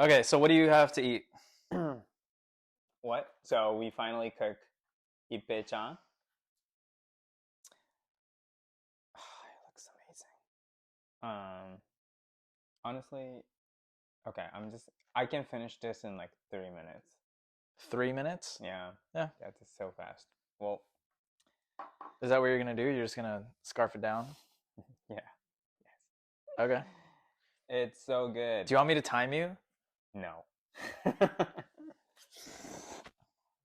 Okay, so what do you have to eat? What? So we finally cook Ep.0. It looks amazing. Honestly, okay. I can finish this in like 3 minutes. 3 minutes? Yeah, Yeah. that's so fast. Well, Is that what you're gonna do? You're just gonna scarf it down? yeah. Okay. It's so good. Do you want me to time you? No.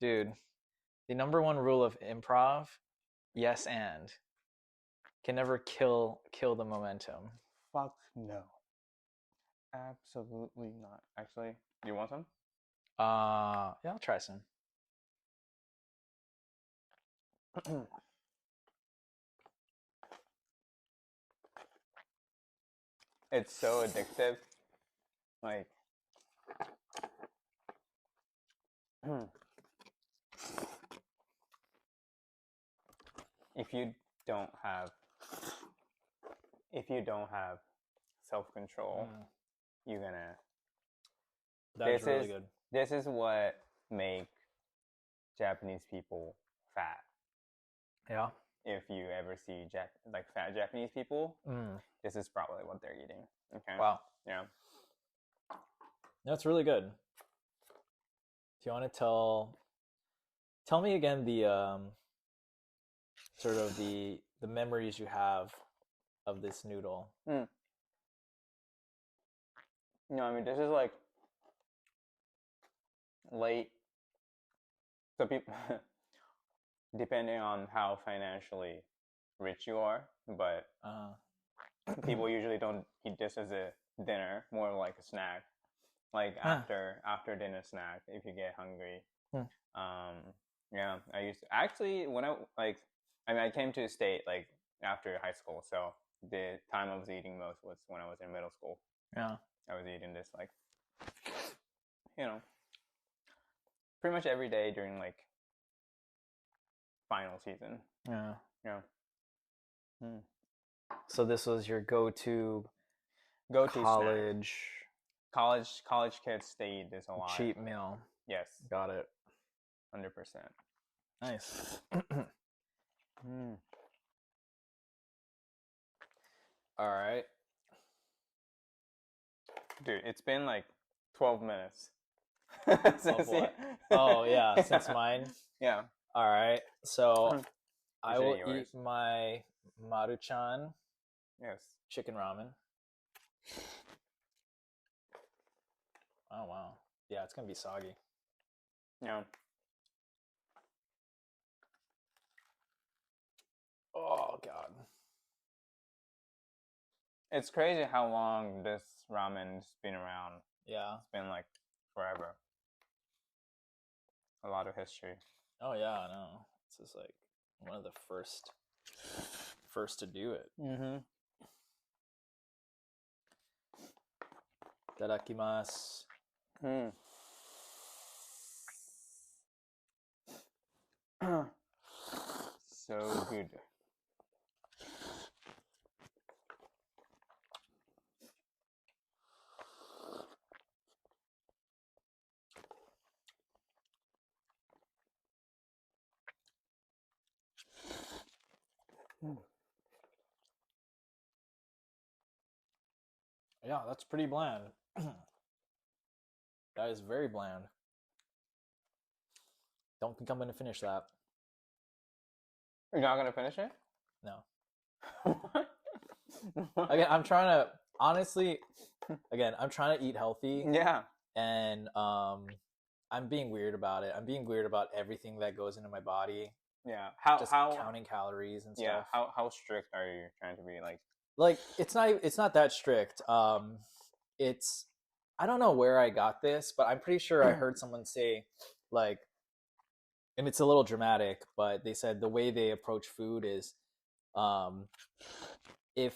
Dude, the number one rule of improv, yes and. Can never kill the momentum. Fuck no. Absolutely not. Actually, do you want some? Yeah, I'll try some. It's so addictive. Like, if you don't have if you don't have self-control, you're gonna That's really good. this is what make Japanese people fat. Yeah. If you ever see like fat Japanese people, this is probably what they're eating. Okay. Wow. Yeah. That's really good. Do you want to tell me again the sort of the memories you have of this noodle? No, I mean this is like late. So people, depending on how financially rich you are, but people usually don't eat this as a dinner, more like a snack, like after dinner snack if you get hungry. Yeah, I used to actually when I came to the state like after high school, so the time I was eating most was when I was in middle school. Yeah, I was eating this like, you know, pretty much every day during like final season. yeah. So this was your go-to college snack. College kids, they eat this a lot. Cheap meal. Yes, got it. 100%. Nice. All right, dude. It's been like 12 minutes. Since what? Oh yeah, since mine. Yeah. All right, so I will eat my Maruchan. Yes. Chicken ramen. Oh wow. Yeah, it's gonna be soggy. Yeah. Oh god. It's crazy how long this ramen's been around. Yeah. It's been like forever. A lot of history. Oh yeah, I know. This is like one of the first to do it. Itadakimasu. So good. Yeah, that's pretty bland. That is very bland. Don't think I'm going to finish that. You're not going to finish it? No. Again, I'm trying to, honestly, I'm trying to eat healthy. Yeah. And I'm being weird about it. I'm being weird about everything that goes into my body. Yeah. How counting calories and stuff. Yeah. How strict are you trying to be? Like it's not that strict. It's I don't know where I got this, but I'm pretty sure I heard someone say like, and it's a little dramatic, but they said the way they approach food is, if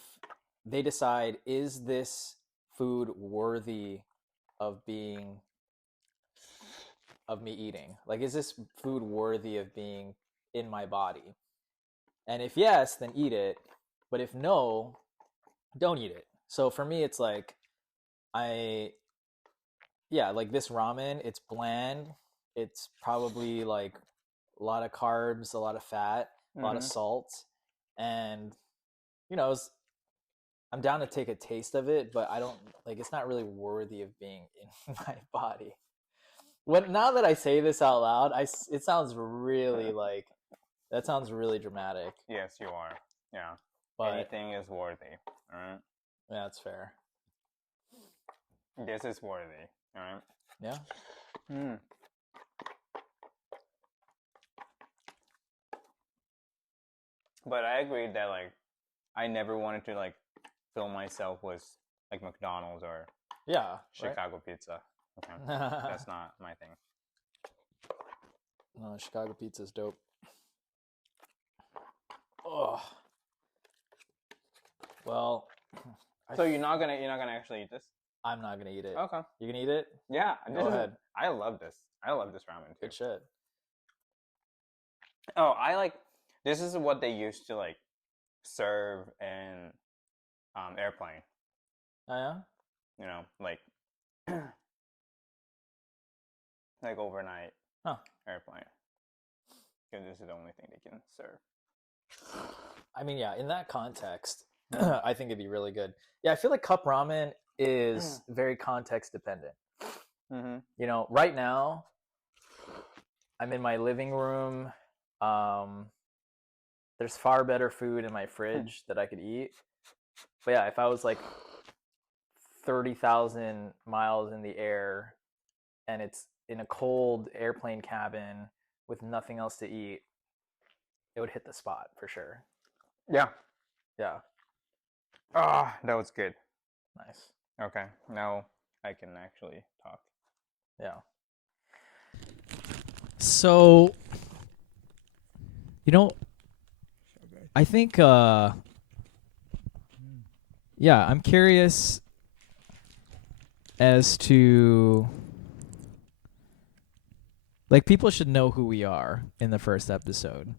they decide, is this food worthy of me eating? Like, is this food worthy of being in my body? And if yes, then eat it. But if no, don't eat it. So for me, it's like, I yeah, like this ramen, it's bland. It's probably like a lot of carbs, a lot of fat, a lot of Mm-hmm. salt, and you know, I'm down to take a taste of it, but I don't like. It's not really worthy of being in my body. When now that I say this out loud, it sounds really like that sounds really dramatic. Yes, you are. Yeah. But anything is worthy. All right. yeah, that's fair. This is worthy. All right. Yeah. Mm. But I agree that like I never wanted to like fill myself with like McDonald's or Yeah. Chicago pizza. Okay. That's not my thing. No, Chicago pizza's dope. Oh. Well, So you're not gonna actually eat this? I'm not gonna eat it. Okay. You gonna eat it? Yeah. Go ahead. I love this. I love this ramen too. It should. Oh, I like. This is what they used to like serve in airplane. Oh yeah. You know, like like overnight airplane. Because this is the only thing they can serve. I mean, yeah, in that context, I think it'd be really good. Yeah, I feel like cup ramen is very context dependent. Mm-hmm. You know, right now, I'm in my living room. There's far better food in my fridge that I could eat. But yeah, if I was like 30,000 miles in the air and it's in a cold airplane cabin with nothing else to eat, it would hit the spot for sure. Yeah. Yeah. Ah, that was good. Nice. Okay, now I can actually talk. Yeah. So, you know, I think, yeah, I'm curious as to, like, people should know who we are in the first episode.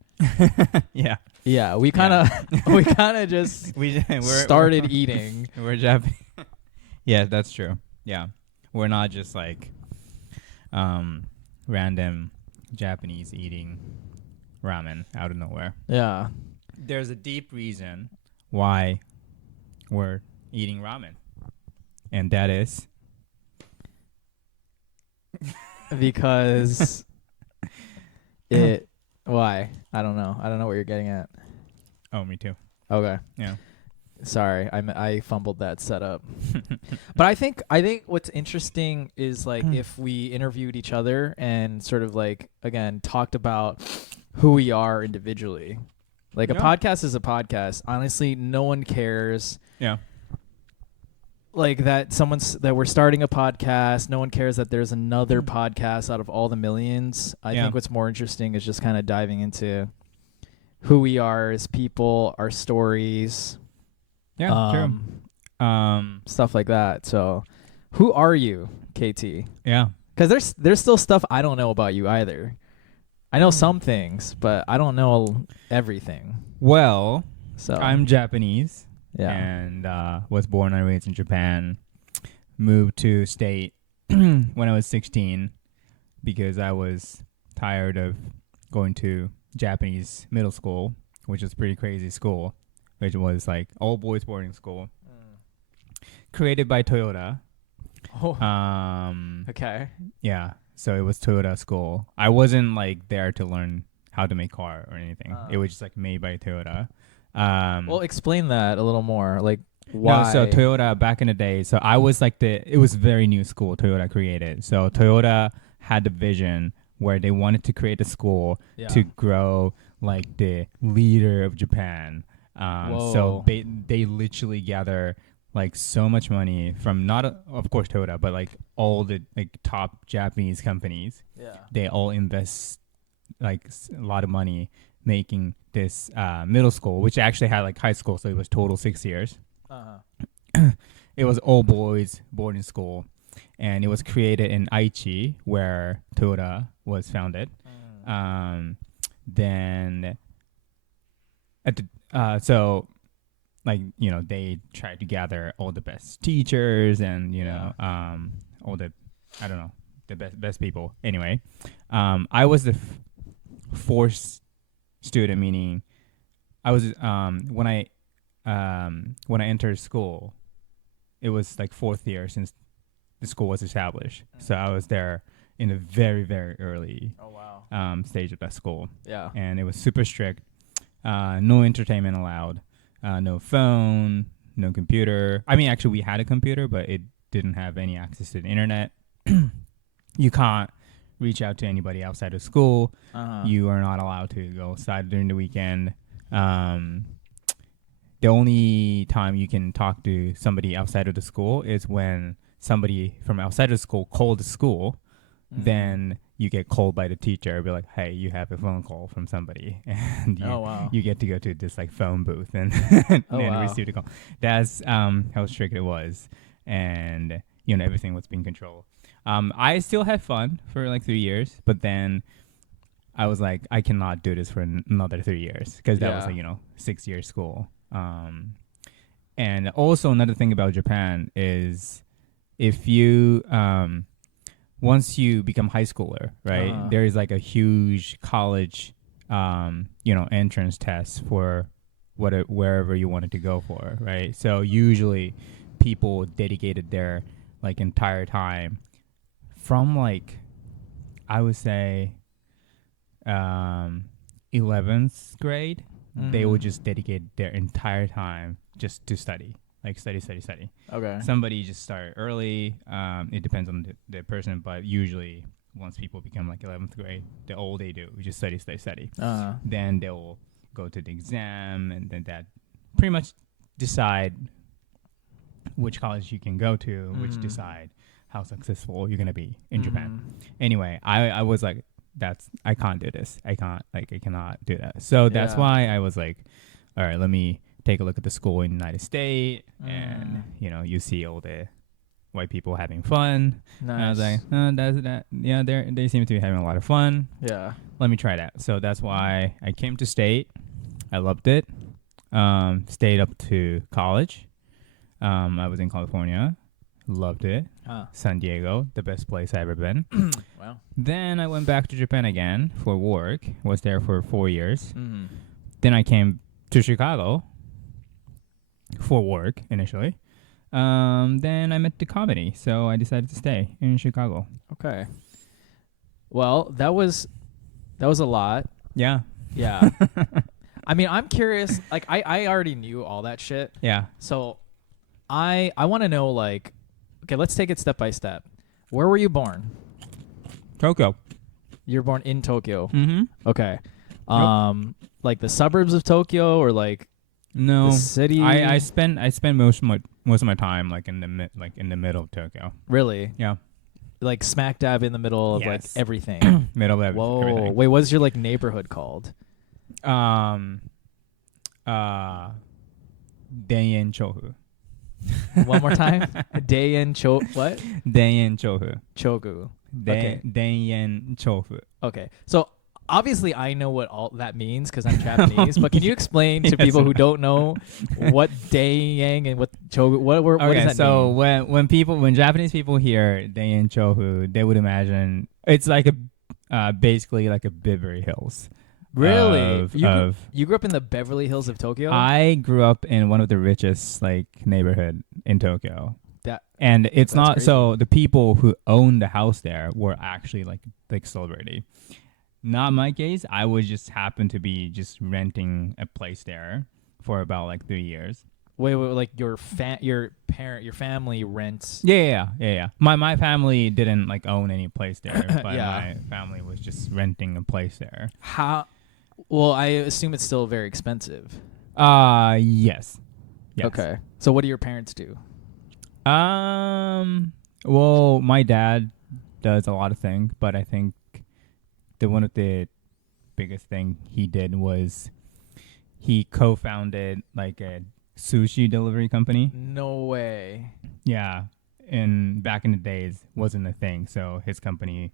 Yeah. Yeah, we kind of just we're started eating. We're Japanese. Yeah, that's true. Yeah, we're not just like random Japanese eating ramen out of nowhere. Yeah. There's a deep reason why we're eating ramen, and that is because it. Why? I don't know. I don't know what you're getting at. Oh, me too. Okay. Yeah. Sorry, I fumbled that setup. But I think what's interesting is like if we interviewed each other and sort of like again talked about who we are individually. Like a podcast is a podcast. Honestly, no one cares. Yeah. Like that we're starting a podcast. No one cares that there's another podcast out of all the millions. I think what's more interesting is just kind of diving into who we are as people, our stories. Yeah, true. Stuff like that. So, who are you, KT? Yeah. Because there's still stuff I don't know about you either. I know some things, but I don't know everything. Well, so I'm Japanese. Yeah. And was born and raised in Japan. Moved to state when I was 16 because I was tired of going to Japanese middle school, which was pretty crazy school, which was like all boys boarding school, created by Toyota. Oh. Okay. Yeah. So it was Toyota school. I wasn't like there to learn how to make car or anything. It was just like made by Toyota. Well, explain that a little more. Like, why? No, so Toyota back in the day. So I was like it was very new school Toyota created. So Toyota had the vision where they wanted to create a school to grow like the leader of Japan. So they literally gather like so much money from of course Toyota, but like all the like top Japanese companies. Yeah. They all invest like a lot of money making this middle school, which actually had like high school, so it was total 6 years. It was all boys boarding school, and it was created in Aichi, where Toyota was founded. Then at the so like they tried to gather all the best teachers and all the I don't know, the best people. Anyway, I was the fourth student, meaning I was when I entered school, it was like fourth year since the school was established. So I was there in a very, very early stage of that school. Yeah. And it was super strict. No entertainment allowed. No phone, no computer. I mean, actually, we had a computer, but it didn't have any access to the internet. You can't reach out to anybody outside of school. You are not allowed to go outside during the weekend. The only time you can talk to somebody outside of the school is when somebody from outside of the school called the school. Then you get called by the teacher, be like, hey, you have a phone call from somebody, and you get to go to this like phone booth and receive the call. That's how strict it was, and everything was being controlled. I still had fun for like 3 years, but then I was like, I cannot do this for another 3 years because that was like 6 year school. And also another thing about Japan is if you once you become high schooler, right, there is like a huge college entrance test for wherever you wanted to go for, right? So usually people dedicated their like entire time from like I would say 11th grade. They would just dedicate their entire time just to study. Like study. Okay. Somebody just start early. It depends on the person, but usually once people become like 11th grade, all they do is just study. Then they'll go to the exam, and then that pretty much decide which college you can go to, which decide how successful you're gonna be in Japan. Anyway, I was like, I can't do this. I cannot do that. So that's why I was like, all right, let me take a look at the school in the United States, and you see all the white people having fun. Nice. And I was like, that's that. Yeah, they seem to be having a lot of fun. Yeah. Let me try that. So that's why I came to state. I loved it. Stayed up to college. I was in California. Loved it. San Diego, the best place I've ever been. Wow. Then I went back to Japan again for work. Was there for 4 years. Then I came to Chicago for work initially. Then I met the comedy, so I decided to stay in Chicago. Okay. Well, that was a lot. Yeah. Yeah. I mean, I'm curious. Like, I already knew all that shit. Yeah. So, I want to know, like, okay, let's take it step by step. Where were you born? Tokyo. You were born in Tokyo. Mm-hmm. Okay. Like the suburbs of Tokyo, or like no the city? I spent most of my time like in the middle of Tokyo. Really? Yeah. Like smack dab in the middle of like everything. Middle of everything. Whoa. Wait, what's your like neighborhood called? Denyen Chofu. One more time. What? Denyen Chofu. Chogu. Okay. Denyen Chofu. Okay. So obviously I know what all that means because I'm Japanese, but can you explain to people who don't know what Daeyang and what Chogu, what does that mean? When Japanese people hear Denyen Chofu, they would imagine it's like basically like a Beverly Hills. Really? You grew up in the Beverly Hills of Tokyo? I grew up in one of the richest like neighborhood in Tokyo. And it's not crazy. So the people who owned the house there were actually like celebrity. Not my case. I would just happen to be just renting a place there for about like 3 years. Wait, like your family rents? Yeah. My family didn't like own any place there, but my family was just renting a place there. How? Well, I assume it's still very expensive. Yes. Okay. So what do your parents do? Well, my dad does a lot of things, but I think one of the biggest thing he did was he co-founded like a sushi delivery company. No way. Yeah. And back in the days wasn't a thing. So his company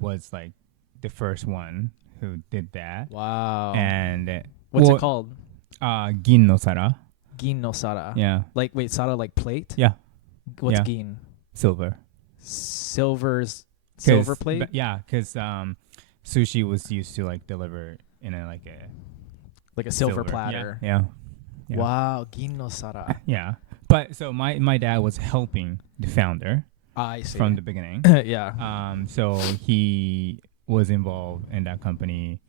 was like the first one who did that. Wow. And what's it called? Gin no Sara. Gin no Sara. Yeah. Like, wait, Sara like plate? Yeah. What's gin? Silver. silver plate. Yeah, because sushi was used to like deliver in a silver platter. Yeah. Wow, ginosara. Yeah. But so my dad was helping the founder I see. from the beginning. Yeah. So he was involved in that company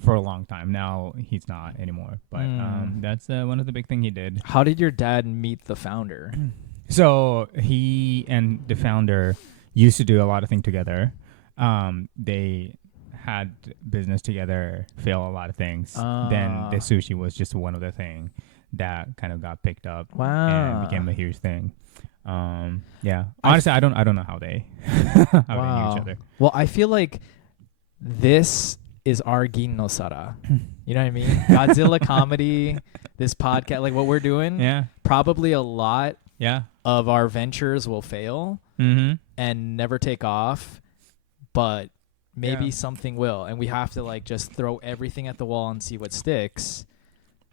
for a long time. Now he's not anymore. But that's one of the big things he did. How did your dad meet the founder? So he and the founder used to do a lot of things together. They had business together, fail a lot of things. Then the sushi was just one of the things that kind of got picked up and became a huge thing. Yeah. Honestly, I don't know how they knew each other. Well, I feel like this is our Gin no Sara. You know what I mean? Godzilla comedy, this podcast, like what we're doing. Yeah. Probably a lot Yeah. of our ventures will fail and never take off, but maybe something will, and we have to like just throw everything at the wall and see what sticks.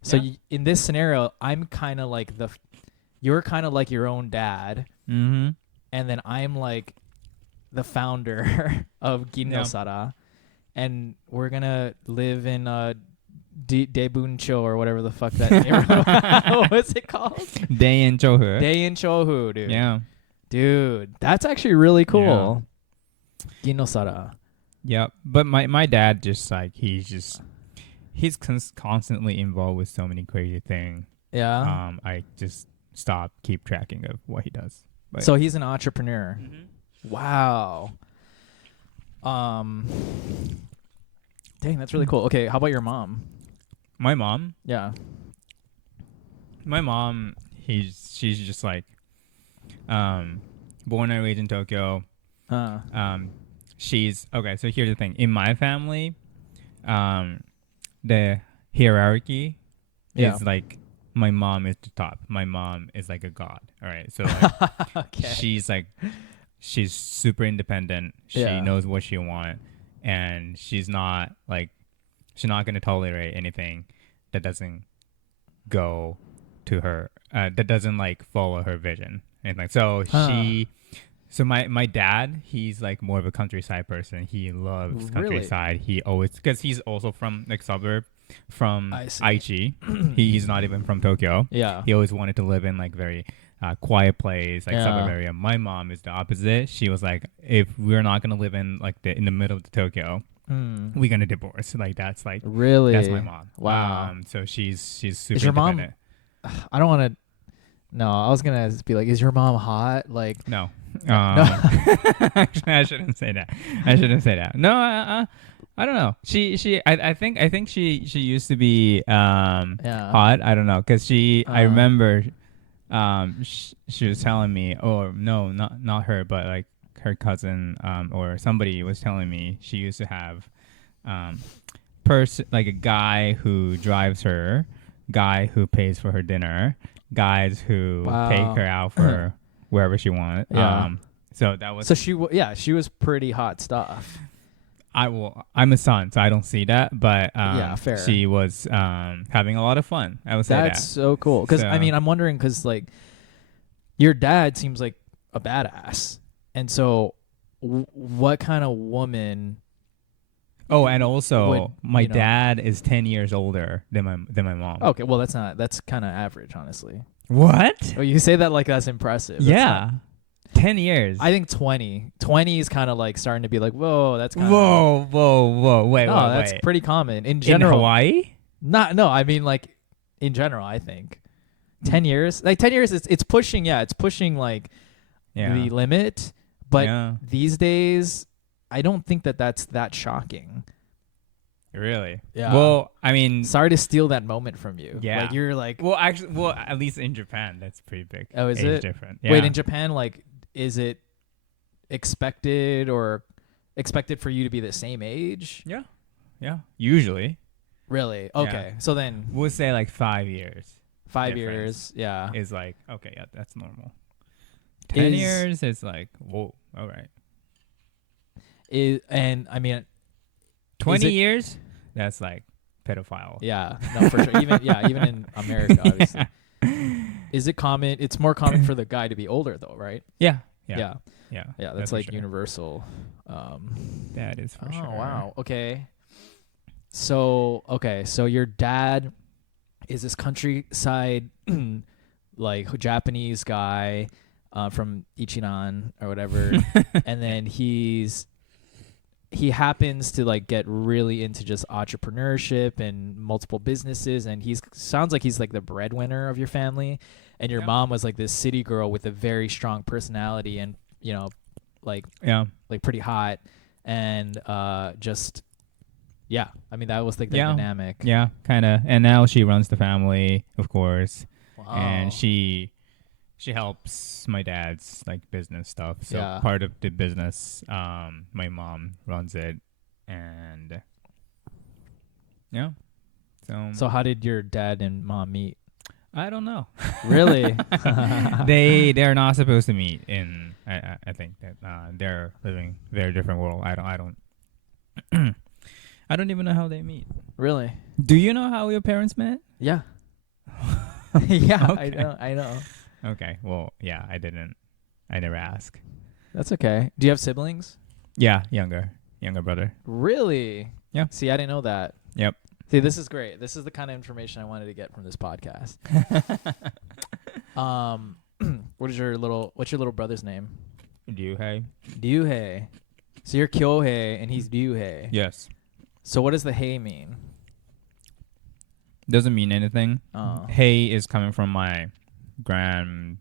So in this scenario, I'm kind of like you're kind of like your own dad, and then I'm like the founder of Gin no Sara, and we're gonna live in Daebuncho or whatever the fuck that neighborhood. What's it called? Daein-chohu. Daein-chohu, dude. Yeah. Dude, that's actually really cool. Gin no Sara. Yeah, but my dad just like he's constantly involved with so many crazy things. Yeah. I just keep tracking of what he does. But so he's an entrepreneur. Wow. Dang, that's really cool. Okay, how about your mom? My mom? Yeah. My mom, she's just like born and raised in Tokyo. She's okay, so here's the thing. In my family, the hierarchy is like my mom is the top. My mom is like a god. All right. So like, she's super independent. She knows what she wants, and she's not gonna tolerate anything that doesn't go to her, that doesn't like follow her vision. And like so my dad, he's like more of a countryside person. He loves countryside. He always, because he's also from like suburb from Aichi. He's not even from Tokyo. Yeah. He always wanted to live in like very quiet place, like suburb area. My mom is the opposite. She was like, if we're not gonna live in like in the middle of the Tokyo, we're gonna divorce. Like that's like really, that's my mom. Wow. So she's super is your independent. Mom? I don't want to. No, I was gonna be like, is your mom hot? Like no. No. Actually, I shouldn't say that. No, I don't know. I think she used to be hot. I don't know, because I remember she was telling me, or no, not her, but like her cousin or somebody was telling me she used to have like a guy who drives her, guy who pays for her dinner, guys who take her out for wherever she wanted. So that was. So she was pretty hot stuff. I'm a son, so I don't see that, but fair. She was having a lot of fun. I would say that's so cool. Because I mean, I'm wondering, because like your dad seems like a badass, and so what kind of woman? Oh, and also my dad is 10 years older than my mom. Okay, well that's kind of average, honestly. What? Oh, you say that like that's impressive. Yeah. 10 years. I think 20 is kind of like starting to be like, whoa, that's kind of... Whoa. Wait, that's pretty common. In general. In Hawaii? No, I mean like in general, I think. 10 years? Like 10 years, it's pushing like the limit. But these days, I don't think that's that shocking. Really? Yeah. Well, I mean... Sorry to steal that moment from you. Yeah. Like you're like... Well, actually, at least in Japan, that's pretty big. Oh, is it? Different. Yeah. Wait, in Japan, like... Is it expected for you to be the same age? Yeah. Usually. Really? Okay. Yeah. So then we'll say like 5 years. 5 years, yeah. Is like, okay, yeah, that's normal. 10 years is like, whoa, all right. And I mean 20 years? That's like pedophile. Yeah. No, for sure. Even in America, obviously. Is it common? It's more common for the guy to be older though, right? Yeah. Yeah. That's like universal. That is for sure. Oh wow. Okay. So your dad is this countryside like Japanese guy from Ichiran or whatever, and then he happens to like get really into just entrepreneurship and multiple businesses, and sounds like he's like the breadwinner of your family, and your mom was like this city girl with a very strong personality and like pretty hot, and just I mean that was like the dynamic. Yeah, kind of. And now she runs the family, of course. Wow. And she helps my dad's like business stuff. So part of the business, my mom runs it, and So how did your dad and mom meet? I don't know. Really? They're not supposed to meet in. I think that they're living their different world. I don't. I don't even know how they meet. Really? Do you know how your parents met? Yeah. Yeah, okay. I know. Okay. Well, yeah, I didn't. I never asked. That's okay. Do you have siblings? Yeah, younger brother. Really? Yeah. See, I didn't know that. Yep. See, this is great. This is the kind of information I wanted to get from this podcast. What's your little brother's name? Ryuhei. So you're Kyohei and he's Ryuhei. Yes. So what does the Hei mean? Doesn't mean anything. Hei is coming from my grandparents,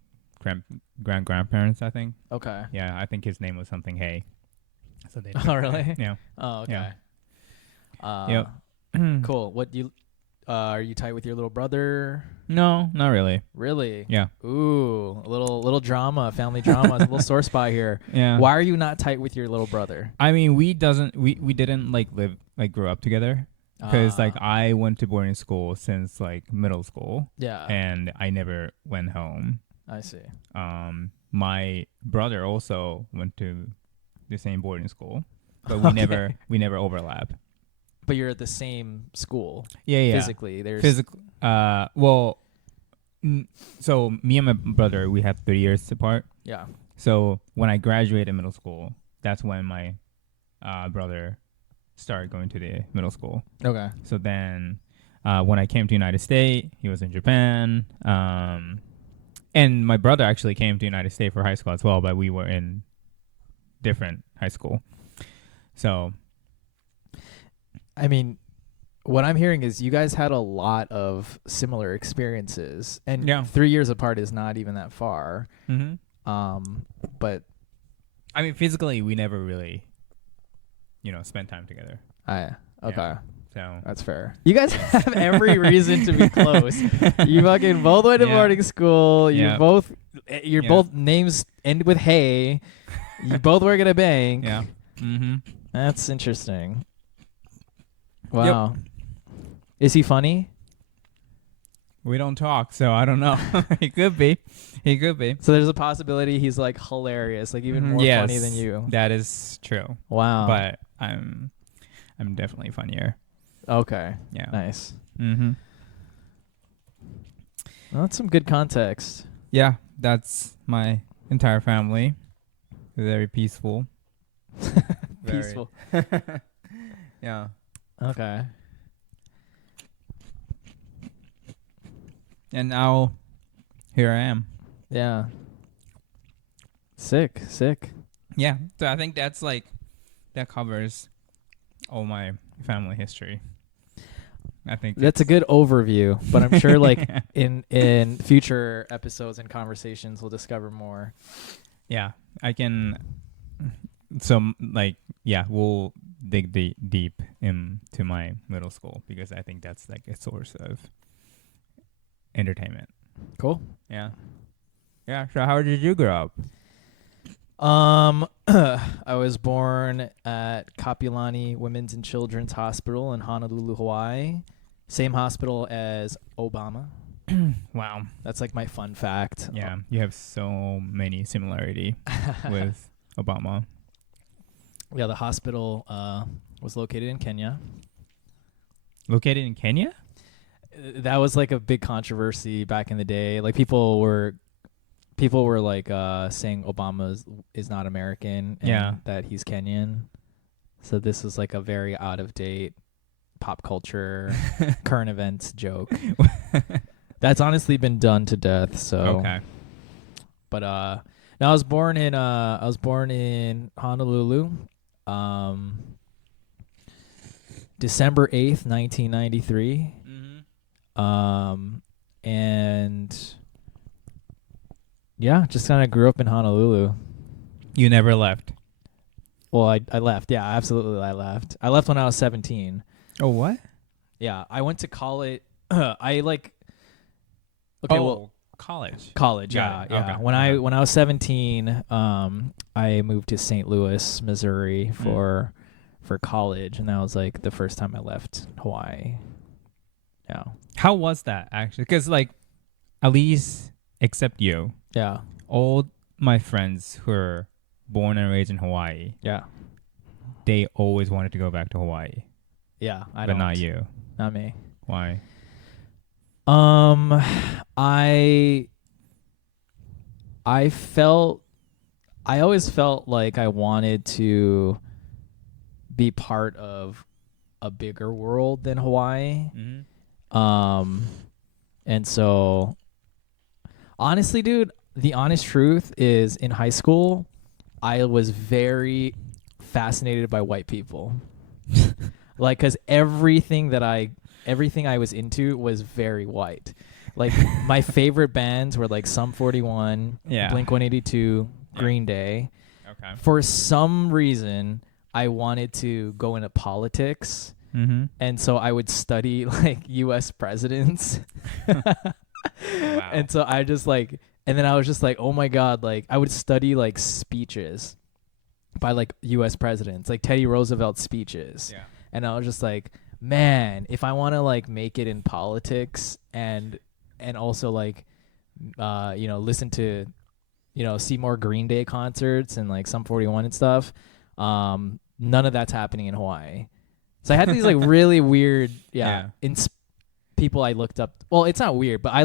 I think. Okay. Yeah, I think his name was something Hei. So they really? Yeah. Oh, okay. Yeah. Yep. Cool. What do you are you tight with your little brother? No, not really. Really? Yeah. Ooh, a little drama, family drama, a little sore spot here. Yeah. Why are you not tight with your little brother? I mean, we didn't grow up together. Because I went to boarding school since like middle school. Yeah. And I never went home. I see. My brother also went to the same boarding school, but we never overlap. But you're at the same school. Yeah. Physically, So me and my brother, we have 3 years apart. Yeah. So when I graduated middle school, that's when my brother started going to the middle school. Okay. So then when I came to United States, he was in Japan. And my brother actually came to United States for high school as well, but we were in different high school. So, I mean, what I'm hearing is you guys had a lot of similar experiences, and 3 years apart is not even that far. Mm-hmm. But I mean, physically, we never really, spent time together. Okay. Yeah. So That's fair. You guys have every reason to be close. You fucking both went to boarding school. Your both names end with Hey. You both work at a bank. Yeah. Mm-hmm. That's interesting. Wow. Yep. Is he funny? We don't talk, so I don't know. He could be. So there's a possibility he's like hilarious, like even more funny than you. That is true. Wow. But I'm definitely funnier. Okay. Yeah. Nice. Mm-hmm. Well, that's some good context. Yeah, that's my entire family. Very peaceful. Peaceful. Yeah. Okay. And now, here I am. Yeah. Sick. Yeah. So I think that covers all my family history. I think that's a good overview, but I'm sure like in future episodes and conversations we'll discover more. Yeah, I can. So we'll dig deep into my middle school because I think that's like a source of entertainment. Cool. Yeah. Yeah. So how did you grow up? I was born at Kapilani Women's and Children's Hospital in Honolulu, Hawaii. Same hospital as Obama. Wow. That's like my fun fact. Yeah, you have so many similarity with Obama. Yeah, the hospital was located in Kenya. Located in Kenya? That was like a big controversy back in the day. Like people were people were like saying Obama is not American and that he's Kenyan. So this was like a very out of date pop culture current events joke. That's honestly been done to death. So okay. But now I was born in Honolulu, December 8th, 1993. And yeah, just kind of grew up in Honolulu. You never left. Well, I left. Yeah, absolutely, I left. I left when I was 17. Oh, what? Yeah, I went to college. I like. Okay, well, college. College, Got yeah. it. Okay. When I was 17, I moved to St. Louis, Missouri for college, and that was like the first time I left Hawaii. Yeah. How was that actually? Because like, at least except you, Yeah. all my friends who are born and raised in Hawaii, Yeah. they always wanted to go back to Hawaii. Yeah. But not you. Not me. Why? I always felt like I wanted to be part of a bigger world than Hawaii. And so honestly, dude, the honest truth is in high school, I was very fascinated by white people. Like, cause everything I was into was very white. Like my favorite bands were like Sum 41, Blink 182, Green Day. Okay. For some reason, I wanted to go into politics. And so I would study like U.S. presidents. Wow. And so I just like, and then I was just like, oh my God, like I would study like speeches by like U.S. presidents, like Teddy Roosevelt's speeches. Yeah. And I was just like, man, if I want to like make it in politics and also like, listen to, see more Green Day concerts and like Sum 41 and stuff, none of that's happening in Hawaii. So I had these like really weird, people I looked up. Well, it's not weird, but I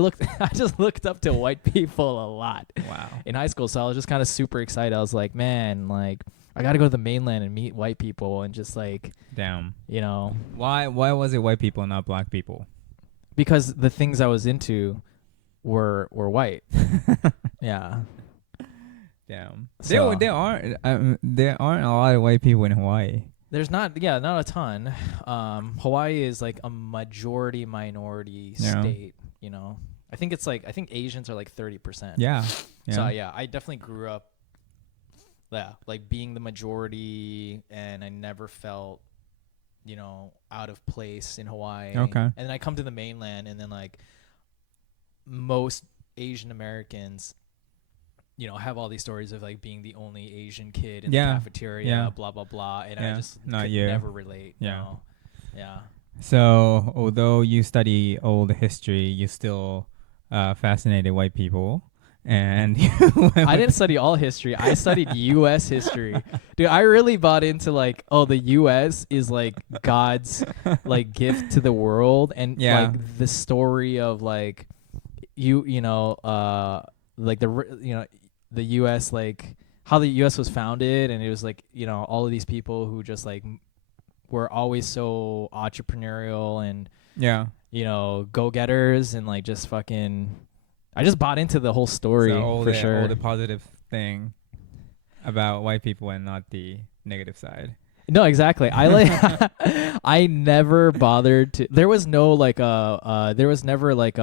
just looked up to white people a lot. Wow. In high school, so I was just kind of super excited. I was like, man, like I got to go to the mainland and meet white people and just like, damn, Why was it white people, not black people? Because the things I was into were white. Yeah. Damn. So, there aren't a lot of white people in Hawaii. There's not a ton. Hawaii is like a majority minority state, I think Asians are like 30%. Yeah. So I definitely grew up like being the majority, and I never felt out of place in Hawaii. Okay. And then I come to the mainland, and then like most Asian Americans have all these stories of like being the only Asian kid in the cafeteria, blah blah blah, and I just could never relate. Yeah. So although you study old history, you still fascinated white people, and I didn't study all history. I studied U.S. history, dude. I really bought into like, the U.S. is like God's like gift to the world, and like the story of like like the U.S., like how the U.S. was founded, and it was like all of these people who just like were always so entrepreneurial and go-getters, and like just fucking I just bought into the whole story for sure. All the positive thing about white people and not the negative side. No, exactly. I like I never bothered to. There was no like there was never like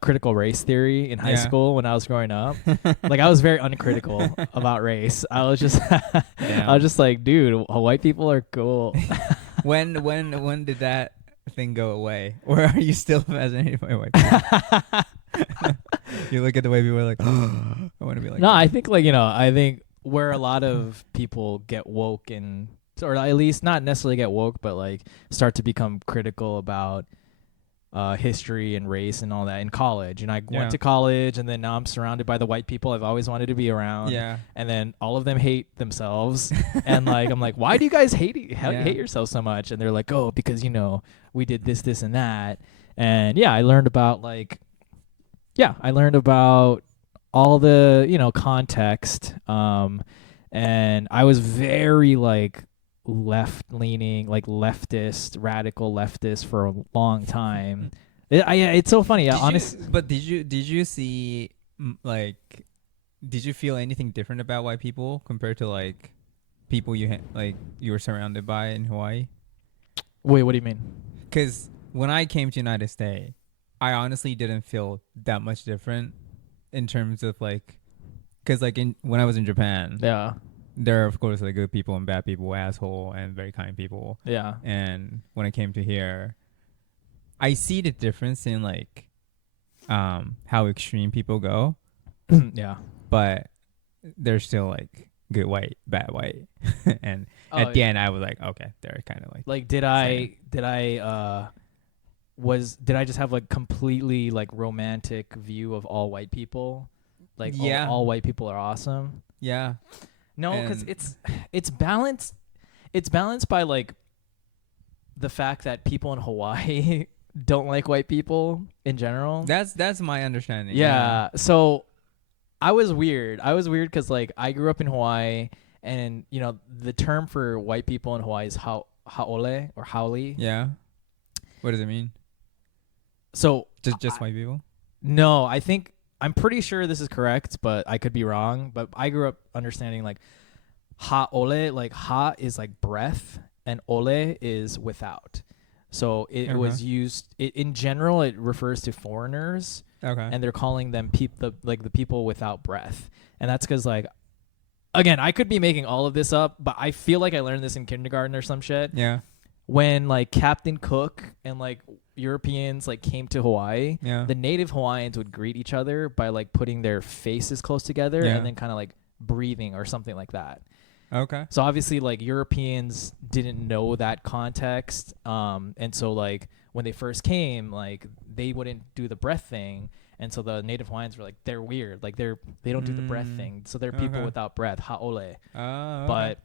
critical race theory in high school when I was growing up. Like I was very uncritical about race. I was just I was just like, dude, white people are cool. When did that thing go away? Or are you still fascinated by white people? You look at the way people are like, oh, I want to be like no, that. I think like, I think where a lot of people get woke, and or at least not necessarily get woke, but like start to become critical about history and race and all that in college. And I went to college, and then now I'm surrounded by the white people I've always wanted to be around. Yeah. And then all of them hate themselves. And like, I'm like, why do you guys hate yourself so much? And they're like, oh, because, we did this, and that. And I learned about all the, context. And I was very like left leaning, like leftist, radical leftist for a long time. It's so funny. But did you see like did you feel anything different about white people compared to like people like you were surrounded by in Hawaii? Wait, what do you mean? Because when I came to United States, I honestly didn't feel that much different in terms of like, because like when I was in Japan, Yeah. there are of course like good people and bad people, asshole and very kind people. Yeah. And when I came to here, I see the difference in like how extreme people go. Yeah. But they're still like good white, bad white. And at the end I was like, okay, they're kind of like did I just have like completely like romantic view of all white people? Like all white people are awesome? Yeah. No, because it's balanced. It's balanced by like the fact that people in Hawaii don't like white people in general. That's my understanding. Yeah. So I was weird. Because like I grew up in Hawaii, and the term for white people in Hawaii is haole or haole. Yeah. What does it mean? So just white people? No, I'm pretty sure this is correct, but I could be wrong. But I grew up understanding like haole, like ha is like breath, and ole is without. So it was used in general. It refers to foreigners. Okay. And they're calling them the people without breath. And that's because like, again, I could be making all of this up, but I feel like I learned this in kindergarten or some shit. Yeah. When like Captain Cook and like Europeans like came to Hawaii, the native Hawaiians would greet each other by like putting their faces close together and then kind of like breathing or something like that. Okay. So obviously like Europeans didn't know that context. And so like when they first came, like they wouldn't do the breath thing. And so the native Hawaiians were like, they're weird. Like they don't do the breath thing. So they're people without breath, haole. But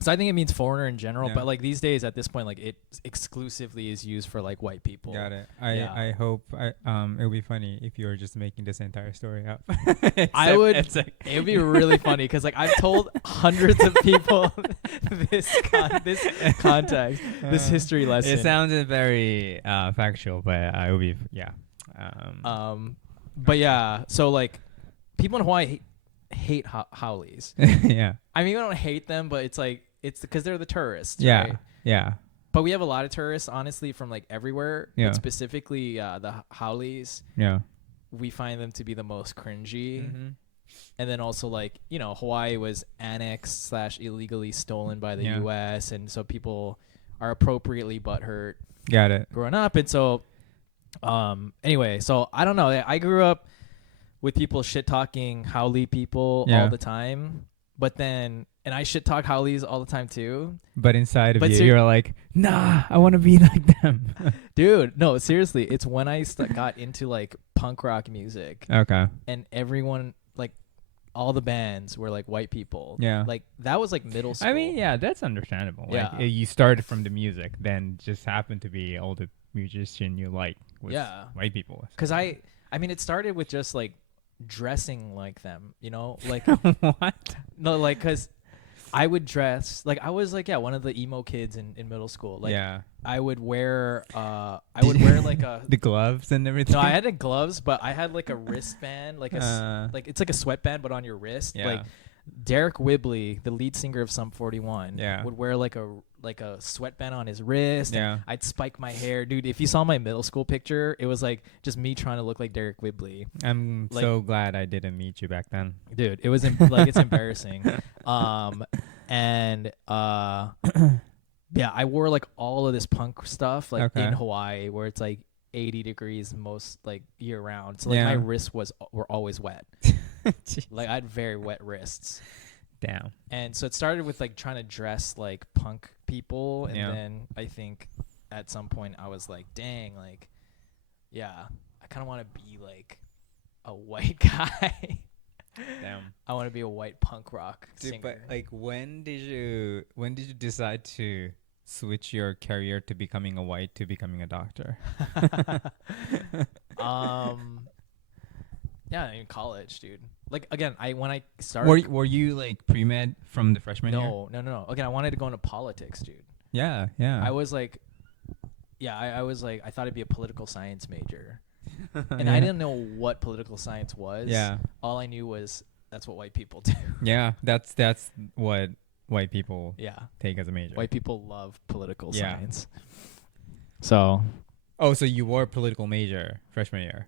so I think it means foreigner in general, but like these days at this point, like it exclusively is used for like white people. Got it. I hope it would be funny if you were just making this entire story up. It would be really funny because like I've told hundreds of people this context, this history lesson. It sounded very factual, but it would be but yeah, so like people in Hawaii hate haoles. Yeah. I mean, we don't hate them, but it's like it's because they're the tourists. Yeah. Right? Yeah. But we have a lot of tourists, honestly, from like everywhere. Yeah. But specifically the haoles. Yeah. We find them to be the most cringy. Mm-hmm. And then also like, Hawaii was annexed / illegally stolen by the U.S. And so people are appropriately butthurt. Got it. Growing up. And so anyway, so I don't know. I grew up with people shit talking haole people all the time. But then, and I shit talk haoles all the time too. But inside of you, you're like, nah, I want to be like them. Dude, no, seriously. It's when I got into like punk rock music. Okay. And everyone, like all the bands were like white people. Yeah. Like that was like middle school. I mean, yeah, that's understandable. Yeah. Like you started from the music, then just happened to be all the musician you like was white people. Because I mean, it started with just like dressing like them, like what? No, like because I would dress like I was like one of the emo kids in middle school. Like I would wear like a the gloves and everything. No, I had the gloves, but I had like a wristband, like like it's like a sweatband but on your wrist. Yeah. Like Derek Whibley, the lead singer of Sum 41, would wear like a sweatband on his wrist. Yeah. I'd spike my hair. Dude, if you saw my middle school picture, it was like just me trying to look like Derek Whibley. I'm like, so glad I didn't meet you back then. Dude, it was like it's embarrassing. And I wore like all of this punk stuff like in Hawaii where it's like 80 degrees most like year round. So like my wrists were always wet. Like I had very wet wrists. Damn. And so it started with like trying to dress like punk people, and then I think at some point I was like, dang, like I kind of want to be like a white guy. Damn. I want to be a white punk rock singer. But like when did you decide to switch your career to becoming a white to becoming a doctor? Yeah, in college, dude. Like again, when I started, were you like pre-med from the freshman year? No. Again, I wanted to go into politics, dude. Yeah. I was like, I was like, I thought I'd be a political science major, and I didn't know what political science was. Yeah. All I knew was that's what white people do. Yeah, that's what white people take as a major. White people love political science. So. Oh, so you were a political major freshman year?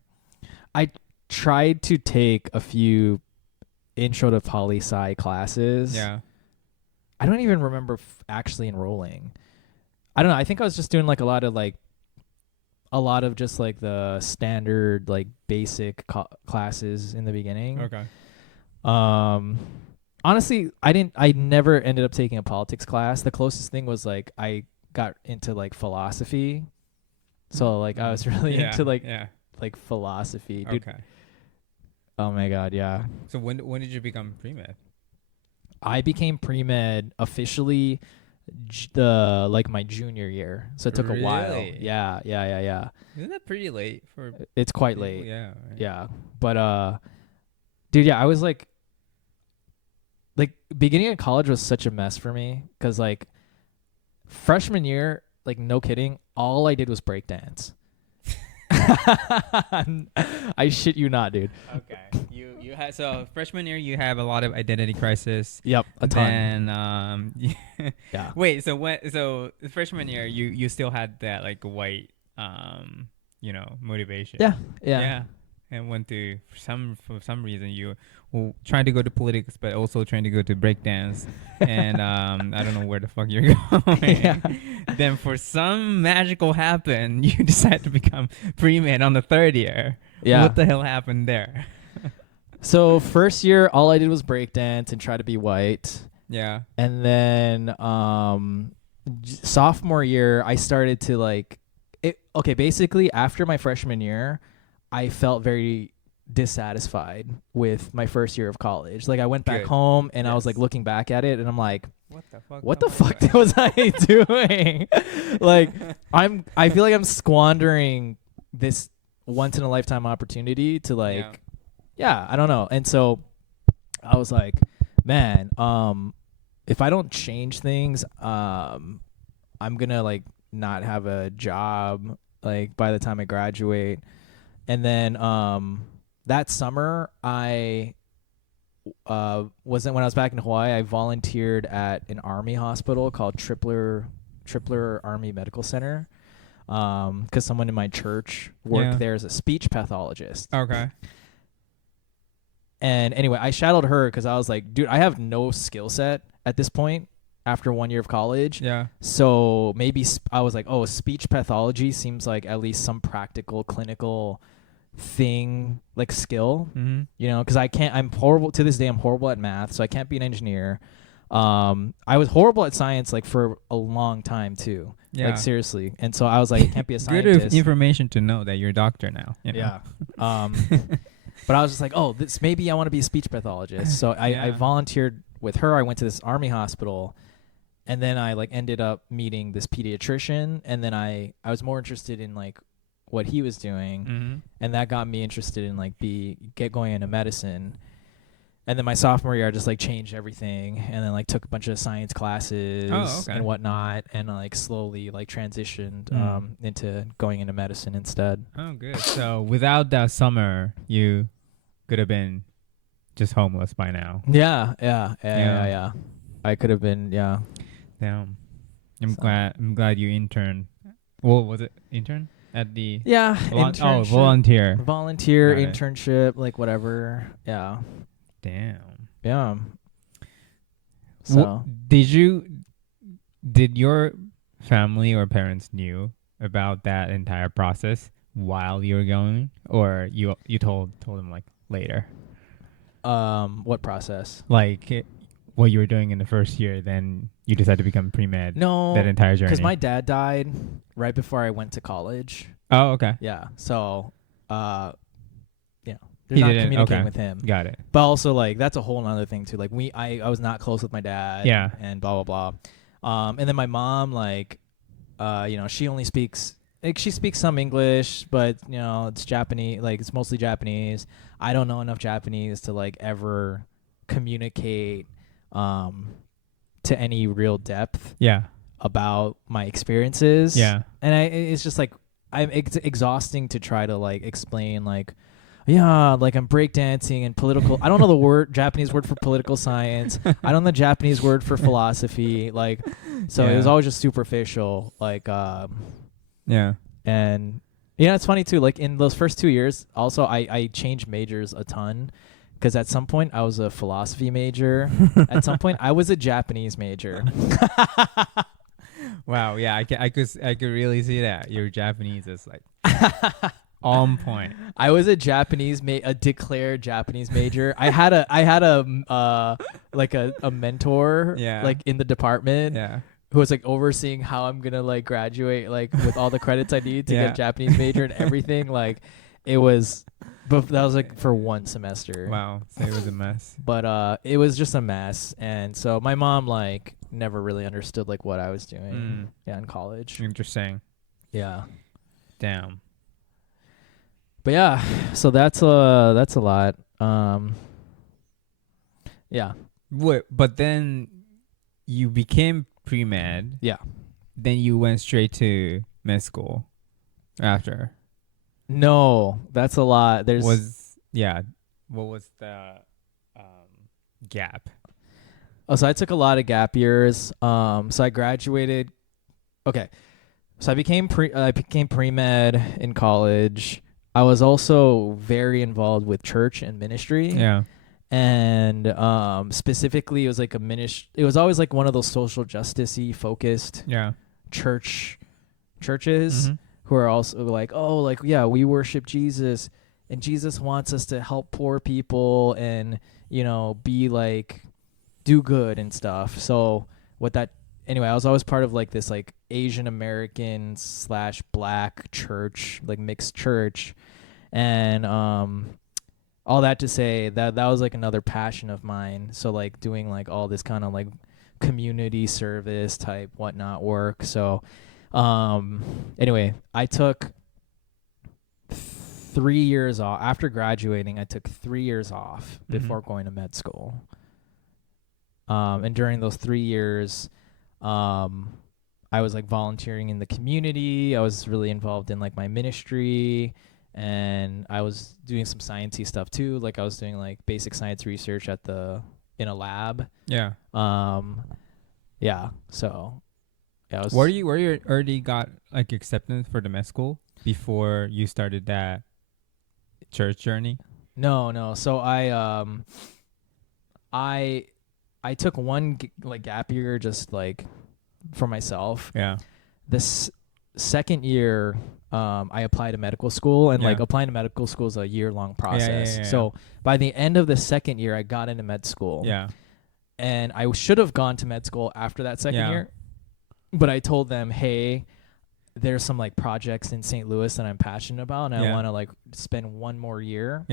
I tried to take a few intro to poli-sci classes. Yeah. I don't even remember actually enrolling. I don't know. I think I was just doing like a lot of just like the standard like basic classes in the beginning. Okay. Honestly, I never ended up taking a politics class. The closest thing was like I got into like philosophy. So like I was really into like philosophy, dude. Okay. Oh my god, yeah. So when did you become pre-med? I became pre-med officially my junior year. So it took a while. Yeah. Isn't that pretty late for It's quite people? late. Yeah. Right. Yeah. But dude, I was like beginning of college was such a mess for me cuz like freshman year, like no kidding, all I did was breakdance. I shit you not, dude. Okay. You had so freshman year you have a lot of identity crisis. Yep, a ton. Then yeah. Wait, so freshman year you still had that like white motivation. Yeah. And went to for some reason you were trying to go to politics but also trying to go to breakdance and I don't know where the fuck you're going. Yeah. Then for some magical happen you decide to become pre-med on the third year. Yeah. What the hell happened there? So first year all I did was breakdance and try to be white. Yeah. And then sophomore year I started to basically after my freshman year I felt very dissatisfied with my first year of college. Like I went back home and I was like looking back at it and I'm like, what the fuck was I doing? Like I feel like I'm squandering this once in a lifetime opportunity to I don't know. And so I was like, man, if I don't change things, I'm gonna like not have a job like by the time I graduate. And then that summer, I when I was back in Hawaii, I volunteered at an Army hospital called Tripler Army Medical Center because someone in my church worked there as a speech pathologist. Okay. And anyway, I shadowed her because I was like, dude, I have no skill set at this point after 1 year of college. Yeah. So maybe I was like, oh, speech pathology seems like at least some practical clinical thing, like skill, because I'm horrible to this day. I'm horrible at math, so I can't be an engineer. I was horrible at science like for a long time too. Yeah. Like seriously. And so I was like, I can't be a scientist. Good information to know that you're a doctor now. You know? Yeah. But I was just like, oh, maybe I want to be a speech pathologist. So I volunteered with her. I went to this Army hospital. And then I like ended up meeting this pediatrician, and then I was more interested in like what he was doing, and that got me interested in like get going into medicine. And then my sophomore year I just like changed everything and then like took a bunch of science classes and whatnot, and like slowly like transitioned into going into medicine instead. Oh, good. So without that summer you could have been just homeless by now. Yeah. I could have been, Damn. I'm glad you interned. Well, was it intern? At the volunteer internship, like whatever. Yeah. Damn. Yeah. So did your family or parents knew about that entire process while you were going, or you told them like later? What process? Like what you were doing in the first year, then you decided to become pre-med. No, that entire journey. Because my dad died right before I went to college. Oh, okay. Yeah. So, there's not communicating with him. Got it. But also, like, that's a whole other thing too. Like, I was not close with my dad. Yeah. And blah blah blah. And then my mom, like, she only speaks like she speaks some English, but you know it's Japanese. Like it's mostly Japanese. I don't know enough Japanese to like ever communicate to any real depth. Yeah. About my experiences. Yeah. And it's just like it's exhausting to try to like explain like, yeah, like I'm breakdancing and political. I don't know the Japanese word for political science. I don't know the Japanese word for philosophy. Like, so it was always just superficial. Like, yeah. And yeah, it's funny too. Like in those first 2 years, also I changed majors a ton. Because at some point I was a philosophy major. At some point I was a Japanese major. Wow. Yeah. I could really see that your Japanese is like on point. I was a a declared Japanese major. I had a like a mentor like in the department who was like overseeing how I'm gonna like graduate like with all the credits I need to get a Japanese major and everything. Like it was, but that was like for one semester. Wow, so it was a mess. But it was just a mess, and so my mom like never really understood like what I was doing. Yeah, in college. Interesting. Yeah. Damn. But yeah, so that's a lot. Yeah. But then you became pre-med. Yeah. Then you went straight to med school after. No, that's a lot. What was the gap? Oh, so I took a lot of gap years. So I graduated. Okay. So I became pre-med in college. I was also very involved with church and ministry. Yeah. And specifically it was like it was always like one of those social justice-y focused churches who are also like, oh, like, yeah, we worship Jesus and Jesus wants us to help poor people and, you know, be like, do good and stuff. So anyway, I was always part of like this like Asian American / black church, like mixed church. And all that to say that was like another passion of mine. So like doing like all this kind of like community service type whatnot work. So anyway, I took 3 years off. After graduating, I took 3 years off before going to med school. And during those 3 years, I was like volunteering in the community. I was really involved in like my ministry, and I was doing some sciencey stuff too. Like I was doing like basic science research in a lab. Yeah. Yeah. So yeah. Were you already got like acceptance for the med school before you started that church journey? No. So I took one like gap year just like for myself. Yeah. This second year, I applied to medical school, and like applying to medical school is a year-long process. Yeah. So by the end of the second year, I got into med school. Yeah. And I should have gone to med school after that second year, but I told them, hey, there's some like projects in St. Louis that I'm passionate about, and I want to like spend one more year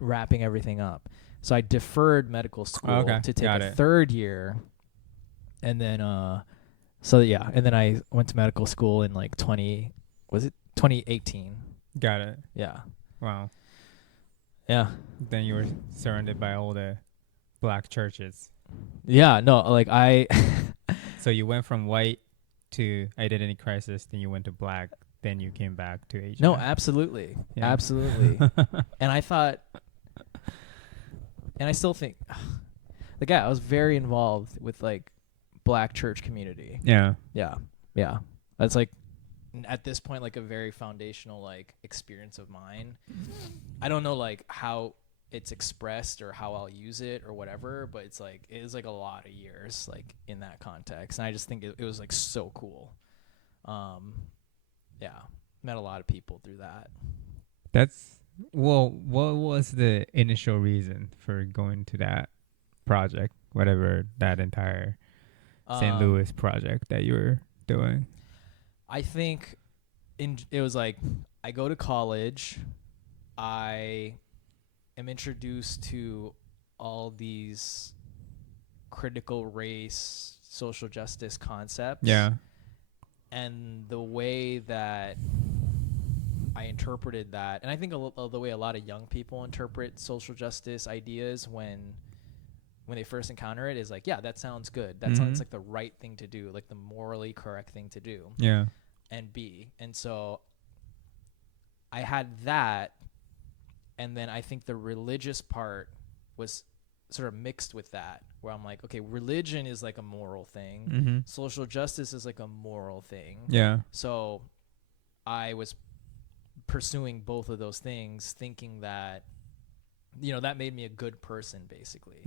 wrapping everything up. So I deferred medical school to take a third year, and then and then I went to medical school in like 2018. Got it. Yeah. Wow. Yeah. Then you were surrounded by all the black churches. Yeah. No, like So you went from white to identity crisis, then you went to black, then you came back to Asia. No, absolutely. Yeah. Absolutely. And I thought, and I still think, I was very involved with like black church community. Yeah. That's like at this point like a very foundational like experience of mine. I don't know like how it's expressed or how I'll use it or whatever, but it is like a lot of years like in that context, and I just think it was like so cool. Met a lot of people through that. What was the initial reason for going to that project, whatever that entire St. Louis project that you were doing? I think it was like I go to college, I am introduced to all these critical race, social justice concepts. Yeah. and the way that I interpreted that, and I think the way a lot of young people interpret social justice ideas when they first encounter it is like, yeah, that sounds good. That sounds like the right thing to do, like the morally correct thing to do. Yeah. And be. And so I had that, and then I think the religious part was sort of mixed with that, where I'm like, okay, religion is like a moral thing. Social justice is like a moral thing. Yeah. So I was pursuing both of those things, thinking that, you know, that made me a good person, basically.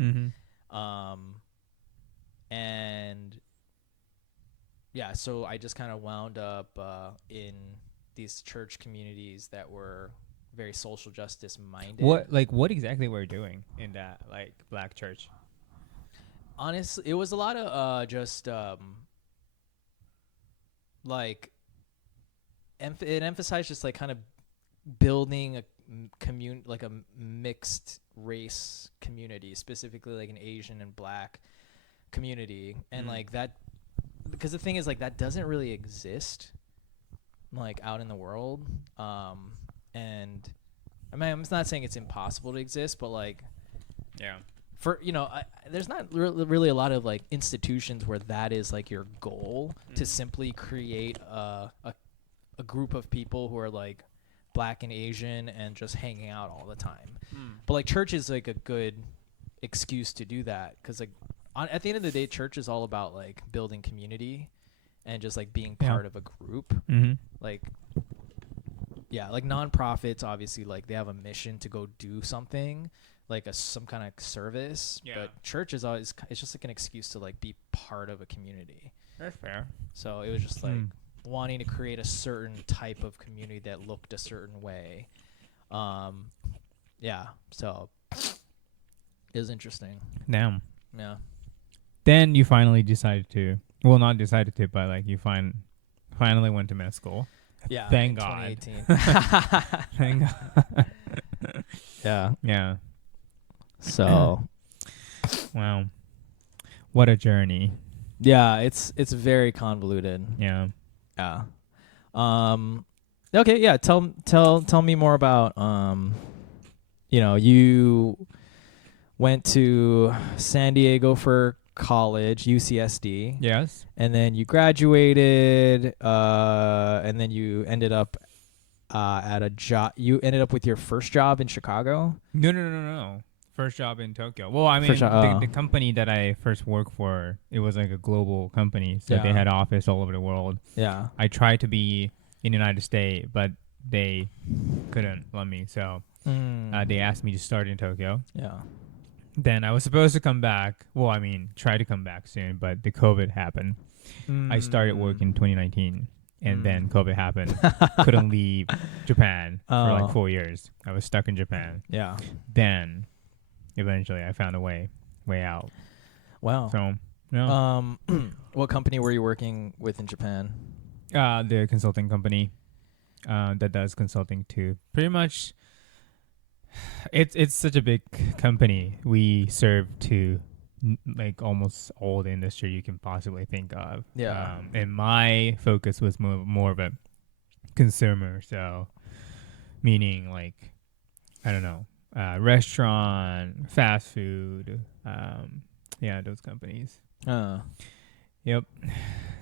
And yeah, so I just kind of wound up in these church communities that were very social justice minded. What exactly were you doing in that like black church? Honestly, it was a lot of just like it emphasized just like kind of building a like a mixed race community, specifically like an Asian and black community. And like that, because the thing is like that doesn't really exist like out in the world. And I mean, I'm not saying it's impossible to exist, but like, yeah, for, you know, there's not really a lot of like institutions where that is like your goal, to simply create a group of people who are like black and Asian and just hanging out all the time. But like church is like a good excuse to do that, because like at the end of the day, church is all about like building community and just like being part of a group. Like, yeah, like nonprofits obviously like they have a mission to go do something, like some kind of service. But church is always, it's just like an excuse to like be part of a community. That's fair. So it was just like wanting to create a certain type of community that looked a certain way. Yeah, so it was interesting. Damn. Yeah. Then you finally decided to, well, not decided to, but like you finally went to med school. Yeah. Thank God. 2018. Thank God. Yeah. Yeah. So. Wow. What a journey. Yeah, it's very convoluted. Yeah. Yeah. Okay, yeah, tell me more about you know, you went to San Diego for college, UCSD. Yes. And then you graduated, and then you ended up at a job. You ended up with your first job in Chicago? No. First job in Tokyo. Well, I mean, the company that I first worked for, it was like a global company. So they had office all over the world. Yeah. I tried to be in the United States, but they couldn't let me. So they asked me to start in Tokyo. Yeah. Then I was supposed to come back. Well, I mean, try to come back soon, but the COVID happened. I started work in 2019, and then COVID happened. Couldn't leave Japan for like 4 years. I was stuck in Japan. Yeah. Then eventually I found a way out. Wow. So, no. What company were you working with in Japan? The consulting company that does consulting to pretty much. It's such a big company. We serve to like almost all the industry you can possibly think of. Yeah. And my focus was more of a consumer. So, meaning like, I don't know, restaurant, fast food, yeah, those companies. Yep.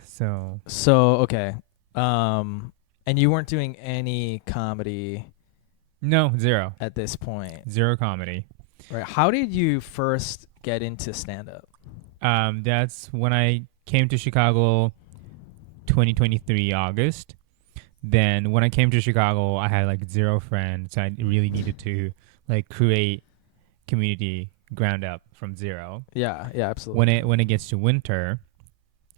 So okay. And you weren't doing any comedy? No, zero. At this point. Zero comedy. Right. How did you first get into stand-up? That's when I came to Chicago 2023 August. Then when I came to Chicago, I had like zero friends. I really needed to like create community ground up from zero. Yeah, absolutely. When it gets to winter,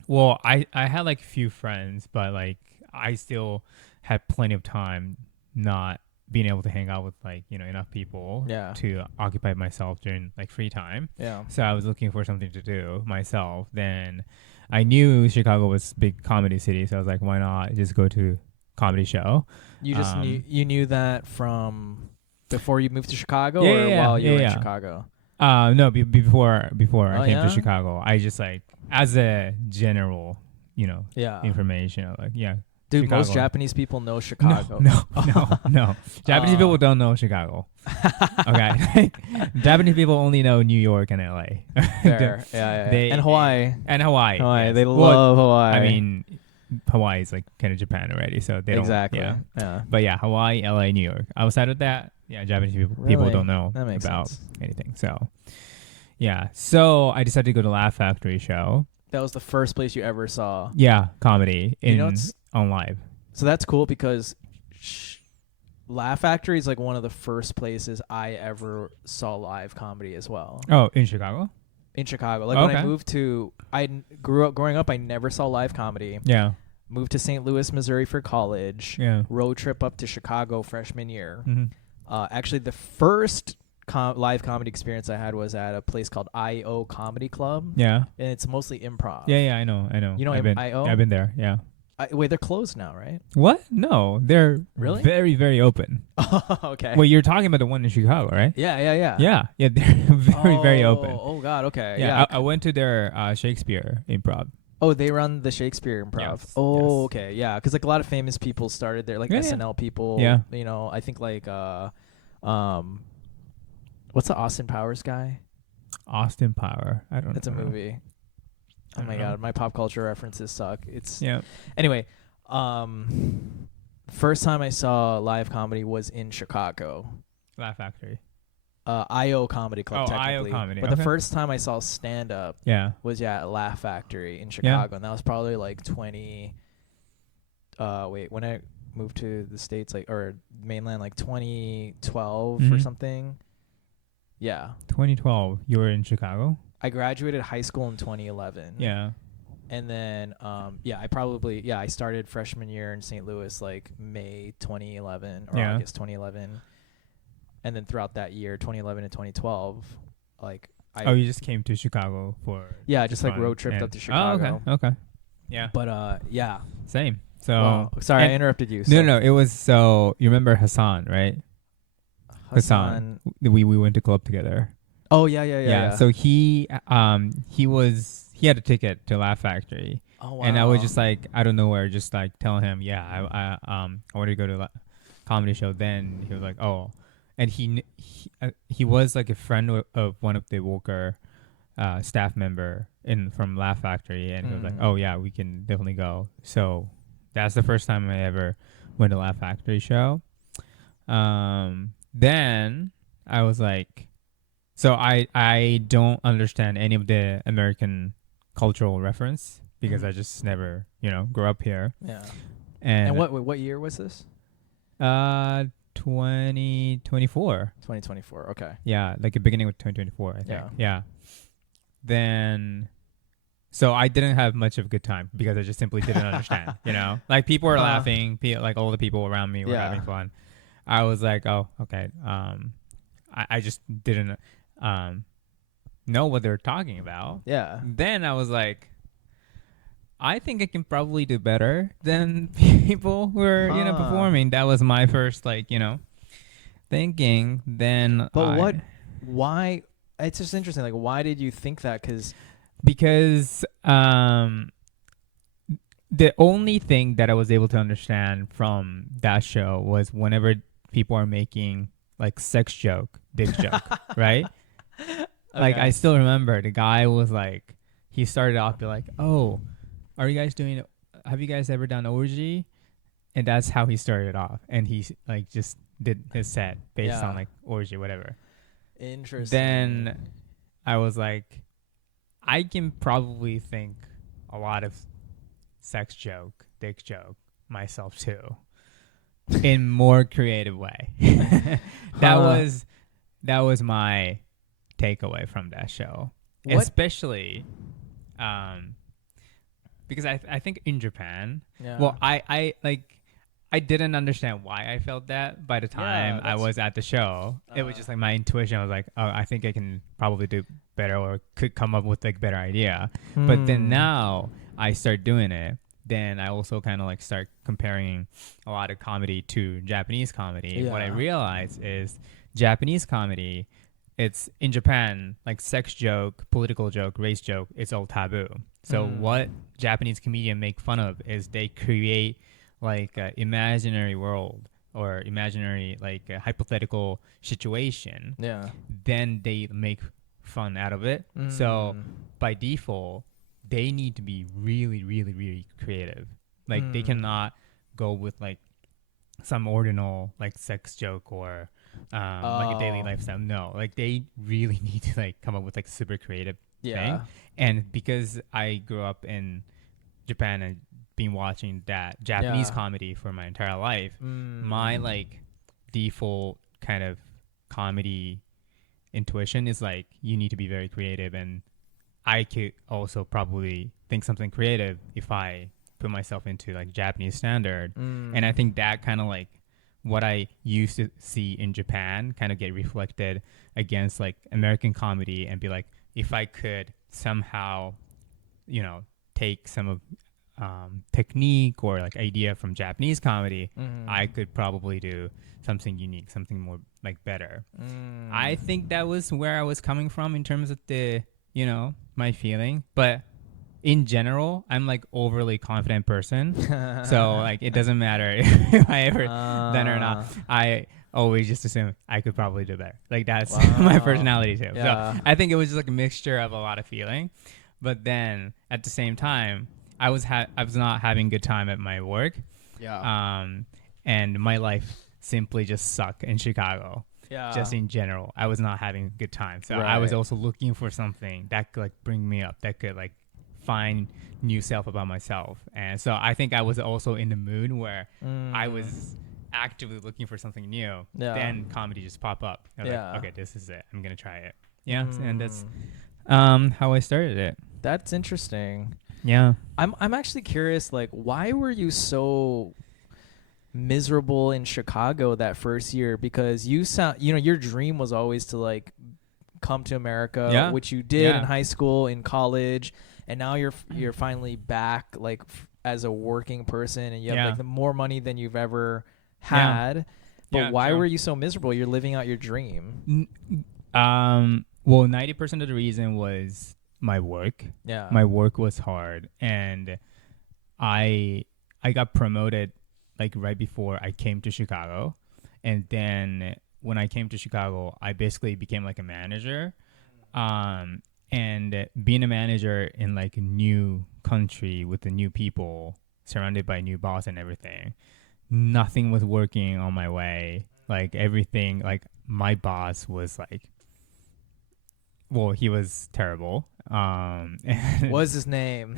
well, I had like a few friends, but like I still had plenty of time not being able to hang out with like, you know, enough people to occupy myself during like free time. Yeah. So I was looking for something to do myself. Then I knew Chicago was a big comedy city, so I was like, why not just go to comedy show? You just knew that from before you moved to Chicago, or while you were in Chicago? No, before I came to Chicago. I just like, as a general, information. Like, Dude, Chicago. most Japanese people know Chicago. No. Japanese people don't know Chicago. Okay. Japanese people only know New York and LA. Fair. Yeah. And Hawaii. Yes. They love Hawaii. I mean, Hawaii is like kind of Japan already, so they don't. Exactly. Yeah. But Hawaii, LA, New York. Outside of that, Japanese people don't know about anything. So, So I decided to go to Laugh Factory show. That was the first place you ever saw. Yeah, comedy on live. So that's cool because Laugh Factory is like one of the first places I ever saw live comedy as well. Oh, in Chicago? In Chicago. Like when I moved to, growing up, I never saw live comedy. Yeah. Moved to St. Louis, Missouri for college. Yeah. Road trip up to Chicago freshman year. Mm-hmm. Actually, the first live comedy experience I had was at a place called Ep.0 Comedy Club. Yeah. And it's mostly improv. Yeah, I know. You know Ep.0? I've been there, yeah. Wait, they're closed now, right? What? No, they're really very, very open. Okay. Well, you're talking about the one in Chicago, right? Yeah. Yeah, they're very, very open. Oh, God, okay. Yeah, I went to their Shakespeare improv. Oh, they run the Shakespeare improv. Yes, oh, okay. Yeah, because like a lot of famous people started there, like SNL people. Yeah. You know, I think like, what's the Austin Powers guy? Austin Power. I don't know. It's a movie. Oh my God, my pop culture references suck. Anyway, first time I saw live comedy was in Chicago. Laugh Factory. Ep.0 Comedy Club, technically. Ep.0 Comedy. But the first time I saw stand up was at Laugh Factory in Chicago, and that was probably like when I moved to the States, like, or mainland, like 2012 or something. Yeah. 2012. You were in Chicago? I graduated high school in 2011. Yeah. And then, I started freshman year in St. Louis, like May 2011 or August 2011. And then throughout that year, 2011 and 2012, like you just came to Chicago for just like road tripped up to Chicago. Oh, okay. Yeah. But Same. So sorry, I interrupted you. No, it was you remember Hassan, right? Hassan. We went to club together. Oh yeah. So he had a ticket to Laugh Factory. Oh wow. And I was just like out of nowhere, just like telling him, I wanted to go to comedy show. Then he was like, oh, and he was like a friend of one of the Walker staff member from Laugh Factory, and he was like, oh yeah, we can definitely go. So that's the first time I ever went to Laugh Factory show. Then I was like, so I don't understand any of the American cultural reference because I just never, grew up here. Yeah. And what year was this? 2024. 2024. Okay. Yeah, like the beginning of 2024, I think. Yeah. Then, so I didn't have much of a good time because I just simply didn't understand. Like people were laughing, like all the people around me were having fun. I was like, oh, okay. I just didn't know what they're talking about. Yeah. Then I was like, I think I can probably do better than people who are, performing. That was my first, thinking. Then, but why? It's just interesting. Like, why did you think that? Because the only thing that I was able to understand from that show was whenever people are making like sex joke, dick joke, right? Okay. Like I still remember the guy was like, he started off be like, oh, have you guys ever done orgy? And that's how he started off. And he like just did his set based on like orgy, whatever. Interesting. Then I was like, I can probably think a lot of sex joke, dick joke myself too, in more creative way. That was my takeaway from that show, especially because I think in Japan, well, I didn't understand why I felt that by the time I was at the show. It was just like my intuition. I was like, oh, I think I can probably do better or could come up with like better idea. But then now I start doing it. Then I also kind of like start comparing a lot of comedy to Japanese comedy. What I realize is Japanese comedy it's in Japan, like sex joke, political joke, race joke, it's all taboo. So what Japanese comedians make fun of is they create like an imaginary world or imaginary like a hypothetical situation. Yeah. Then they make fun out of it. So by default, they need to be really, really, really creative. Like they cannot go with like some ordinal like sex joke or like a daily lifestyle. No, like they really need to like come up with like super creative thing. And because I grew up in Japan and been watching that Japanese comedy for my entire life, my like default kind of comedy intuition is like you need to be very creative, and I could also probably think something creative if I put myself into like Japanese standard. And I think that kind of like what I used to see in Japan kind of get reflected against like American comedy and be like, if I could somehow, you know, take some of technique or like idea from Japanese comedy, I could probably do something unique, something more like better. I think that was where I was coming from in terms of the, you know, my feeling. But in general, I'm like overly confident person. So like it doesn't matter if I ever done it or not. I always just assume I could probably do better. Like that's my personality too. So I think it was just like a mixture of a lot of feeling. But then at the same time, I was not having a good time at my work. And my life simply just sucked in Chicago. Just in general, I was not having a good time. So I was also looking for something that could like bring me up, that could like find new self about myself. And so I think I was also in the mood where I was actively looking for something new. Then comedy just pop up. I was like, okay, this is it. I'm gonna try it. And that's how I started it. That's interesting. Yeah. I'm actually curious, like, why were you so miserable in Chicago that first year? Because you sound, you know, your dream was always to like come to America, which you did in high school, in college, and now you're finally back like as a working person, and you have like the more money than you've ever had. But why were you so miserable? You're living out your dream. Well, 90% of the reason was my work. My work was hard, and I got promoted like right before I came to Chicago. And then when I came to Chicago, I basically became like a manager. And being a manager in like a new country with the new people, surrounded by new boss and everything, nothing was working on my way. Like everything, like my boss was like, well, he was terrible. What's his name?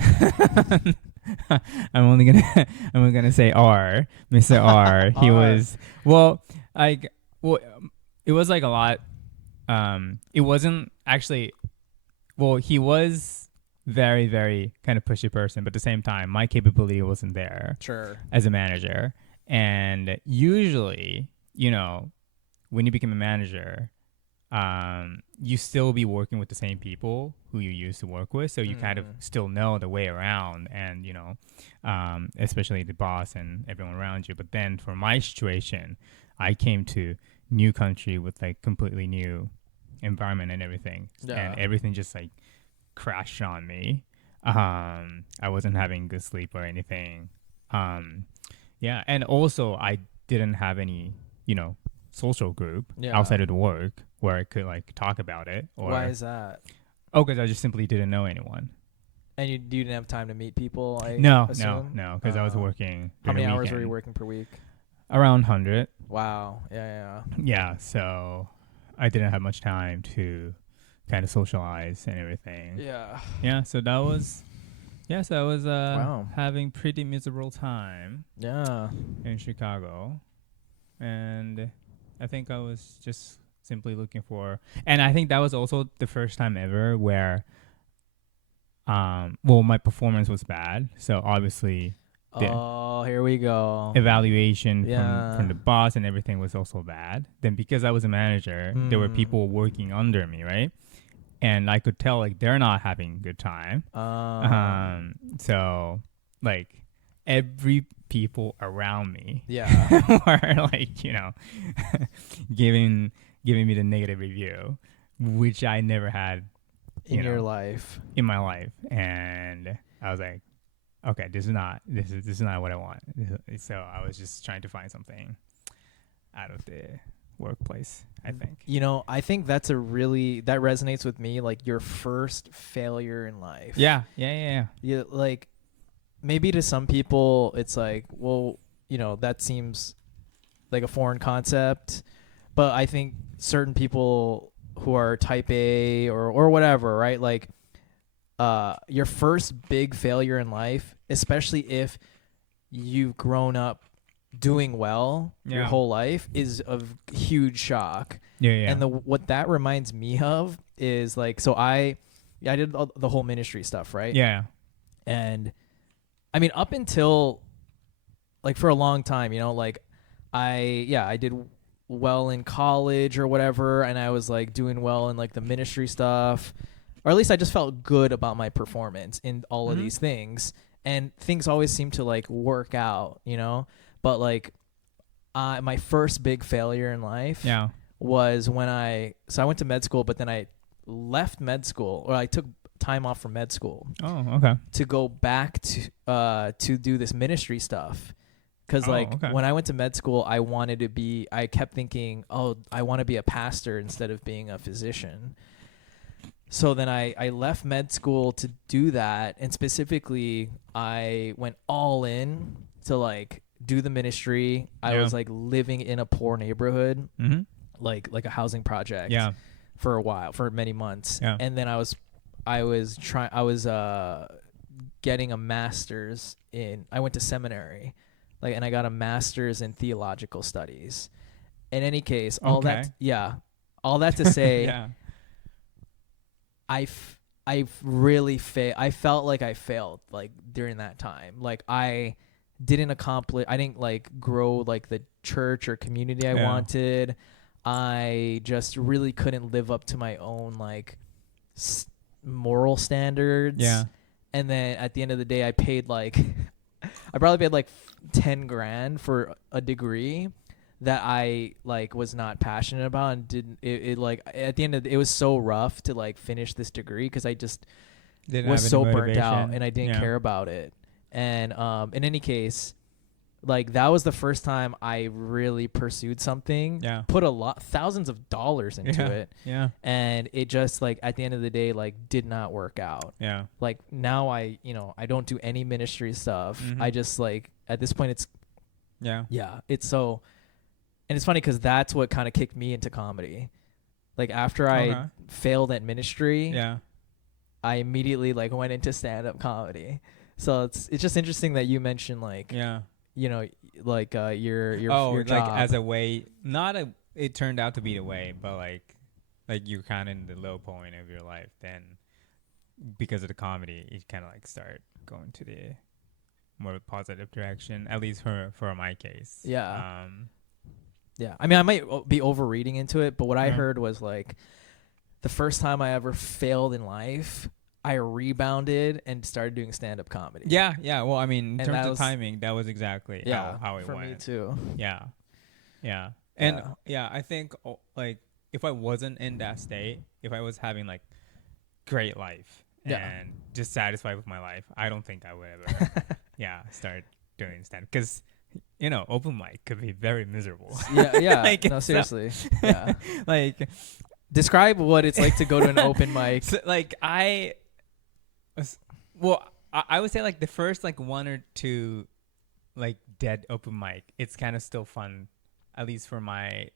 I'm only gonna say R, Mr. R. He was it was like a lot. It wasn't actually. Well, he was very, very kind of pushy person, but at the same time, my capability wasn't there. As a manager, and usually, you know, when you become a manager, you still be working with the same people who you used to work with, so you kind of still know the way around, and you know, especially the boss and everyone around you. But then for my situation, I came to new country with like completely new environment and everything, and everything just like crashed on me. I wasn't having good sleep or anything. And also I didn't have any, you know, social group outside of the work where I could like talk about it. Or why is that? Oh, because I just simply didn't know anyone. And you didn't have time to meet people? No, because I was working. How many hours weekend. were you working per week? Around 100. Wow. Yeah, so I didn't have much time to kind of socialize and everything. Yeah, so that was I was having pretty miserable time in Chicago. And I think I was just simply looking for, and I think that was also the first time ever where my performance was bad. So obviously here we go. Evaluation from the boss and everything was also bad. Then because I was a manager, there were people working under me, right? And I could tell like they're not having a good time. So like every people around me were like, you know, giving me the negative review, which I never had in your life. In my life, and I was like, okay, this is not what I want. So I was just trying to find something out of the workplace, I think. I think that resonates with me, like your first failure in life. Yeah. You like, maybe to some people it's like, well, that seems like a foreign concept, but I think certain people who are type A or whatever, right? Like, your first big failure in life, especially if you've grown up doing well your whole life, is a huge shock. Yeah. And what that reminds me of is like, so I did the whole ministry stuff, right? Yeah. And I mean, up until like for a long time, like I did well in college or whatever, and I was like doing well in like the ministry stuff, or at least I just felt good about my performance in all of these things, and things always seemed to like work out, but like my first big failure in life was when I went to med school, but then I left med school, or I took time off from med school. Oh, okay. To go back to do this ministry stuff. Because when I went to med school, I kept thinking, oh, I want to be a pastor instead of being a physician. So then I left med school to do that. And specifically, I went all in to like do the ministry. I was like living in a poor neighborhood, like a housing project for a while, for many months. Yeah. And then I was getting a master's I went to seminary. And I got a master's in theological studies. In any case, all that to say, I really failed. I felt like I failed like during that time. Like I didn't like grow like the church or community I wanted. I just really couldn't live up to my own like moral standards. Yeah. And then at the end of the day, I probably paid like 10 grand for a degree that I like was not passionate about, and didn't it like at the end of it was so rough to like finish this degree because I just was so burnt out and I didn't care about it. And in any case, like that was the first time I really pursued something, put thousands of dollars into it. Yeah. And it just like at the end of the day, like did not work out. Yeah. Like now I don't do any ministry stuff. I just like, at this point it's, it's so, and it's funny because that's what kind of kicked me into comedy. Like after I failed at ministry, I immediately like went into stand-up comedy. So it's just interesting that you mentioned like, your job. Like as a way, it turned out to be the way, but like you're kind of in the low point of your life, then because of the comedy you kind of like start going to the more positive direction, at least for my case. I mean, I might be overreading into it, but what I heard was like the first time I ever failed in life, I rebounded and started doing stand-up comedy. Yeah. Well, I mean, in terms of timing, that was exactly how it went. For me too. Yeah. And I think like if I wasn't in that state, if I was having like great life and just satisfied with my life, I don't think I would ever start doing stand-up, because open mic could be very miserable. Yeah. Like, no, seriously. Yeah. Like, describe what it's like to go to an open mic. So, like I would say like the first like one or two like dead open mic, it's kind of still fun, at least for my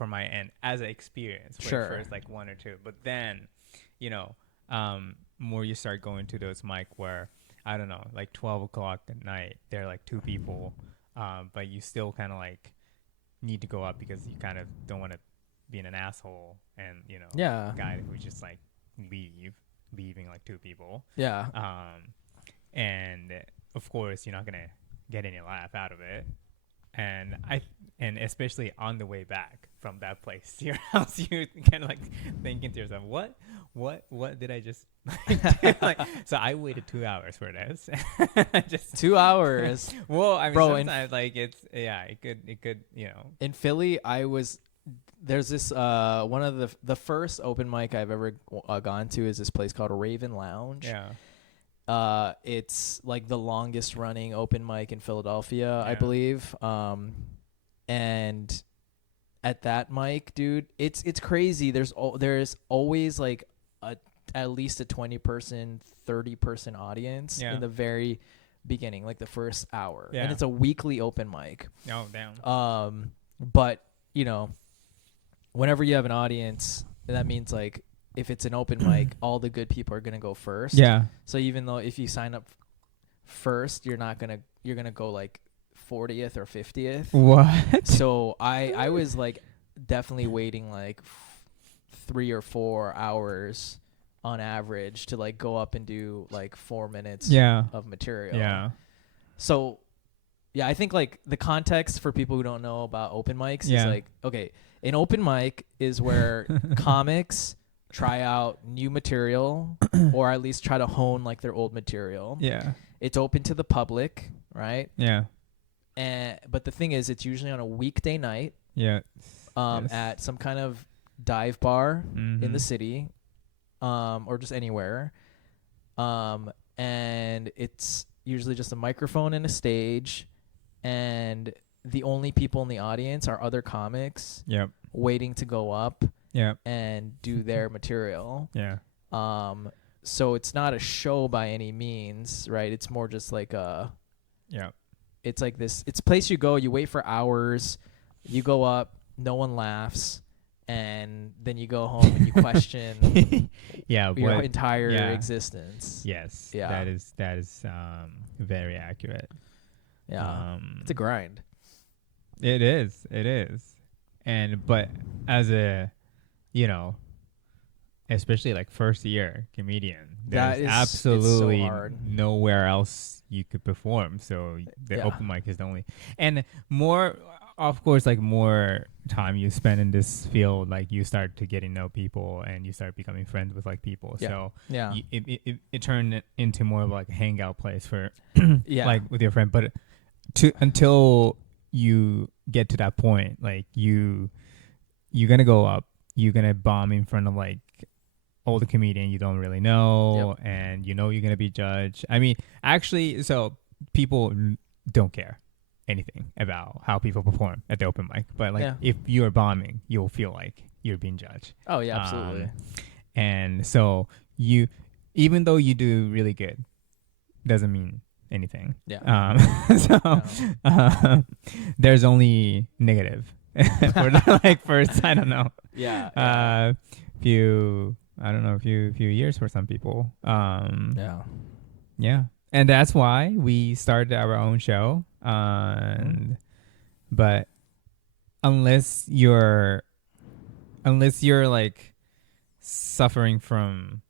end as an experience for the first like one or two. But then more you start going to those mic where, I don't know, like 12 o'clock at night, there are like two people, but you still kind of like need to go up because you kind of don't want to be an asshole and guy who just like leaving like two people. And of course you're not gonna get any laugh out of it, and especially on the way back from that place to your house, you kind of like thinking to yourself, what did I just do? Like, so I waited 2 hours for this. Just 2 hours. Well, I mean, bro, sometimes like it could in Philly, there's this one of the first open mic I've ever gone to is this place called Raven Lounge. It's like the longest running open mic in Philadelphia, I believe. And at that mic, dude, it's crazy. There's always like at least a 20-person, 30-person audience in the very beginning, like the first hour. And it's a weekly open mic. Oh, damn. But, you know, whenever you have an audience, that means like if it's an open mic, all the good people are going to go first. Yeah. So even though if you sign up first, you're going to go like 40th or 50th. What? So I was like definitely waiting like 3 or 4 hours on average to like go up and do like 4 minutes of material. Yeah. So yeah, I think like the context for people who don't know about open mics is like, okay, an open mic is where comics try out new material or at least try to hone like their old material. Yeah. It's open to the public, right? Yeah. But the thing is, it's usually on a weekday night. Yeah. At some kind of dive bar in the city, or just anywhere. And it's usually just a microphone and a stage, and the only people in the audience are other comics waiting to go up and do their material. Yeah. So it's not a show by any means, right? It's more just like it's like this. It's a place you go. You wait for hours. You go up. No one laughs, and then you go home and you question your entire existence. Yes. Yeah. That is very accurate. Yeah. It's a grind. It is. But as a, you know, especially like first year comedian, there's absolutely so nowhere else you could perform. So the open mic is the only, and more, of course, like more time you spend in this field, like you start to getting to know people and you start becoming friends with like people. So it turned into more of like a hangout place for like with your friend. But until you get to that point, like you're gonna go up, you're gonna bomb in front of like older comedian you don't really know, and you know you're gonna be judged. I mean, actually, so people don't care anything about how people perform at the open mic, but like if you're bombing, you'll feel like you're being judged. Oh yeah, absolutely. And so even though you do really good, doesn't mean anything. There's only negative for the like first, I don't know, few years for some people. And that's why we started our own show. But unless you're like suffering from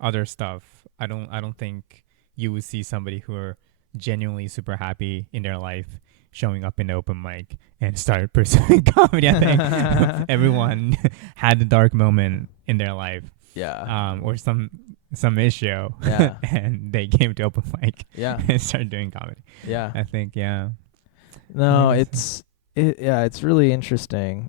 other stuff, I don't think you would see somebody who are genuinely super happy in their life showing up in the open mic and start pursuing comedy. I think everyone had a dark moment in their life, or some issue, and they came to open mic, and started doing comedy. I think, No, it's really interesting.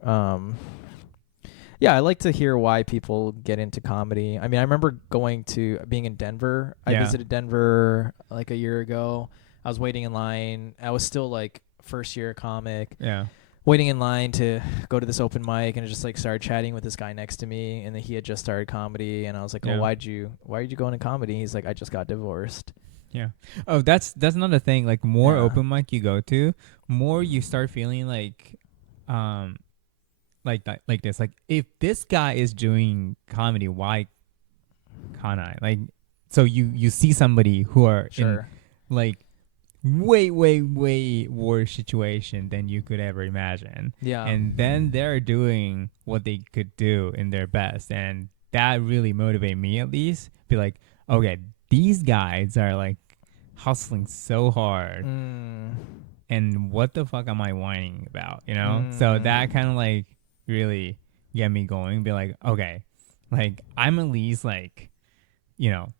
I like to hear why people get into comedy. I mean, I remember being in Denver. I visited Denver like a year ago. I was waiting in line. I was still like first year comic. Waiting in line to go to this open mic, and I just like started chatting with this guy next to me, and then he had just started comedy, and I was like, why did you go into comedy? He's like, I just got divorced. Oh, that's another thing. Like more open mic you go to, more you start feeling like that, like this. Like if this guy is doing comedy, why can't I? Like, so you see somebody who are in like way worse situation than you could ever imagine. And then they're doing what they could do in their best, and that really motivated me, at least. Be like, okay, these guys are like hustling so hard, and what the fuck am I whining about, you know? So that kind of like really get me going. Be like, okay, like I'm at least like, you know,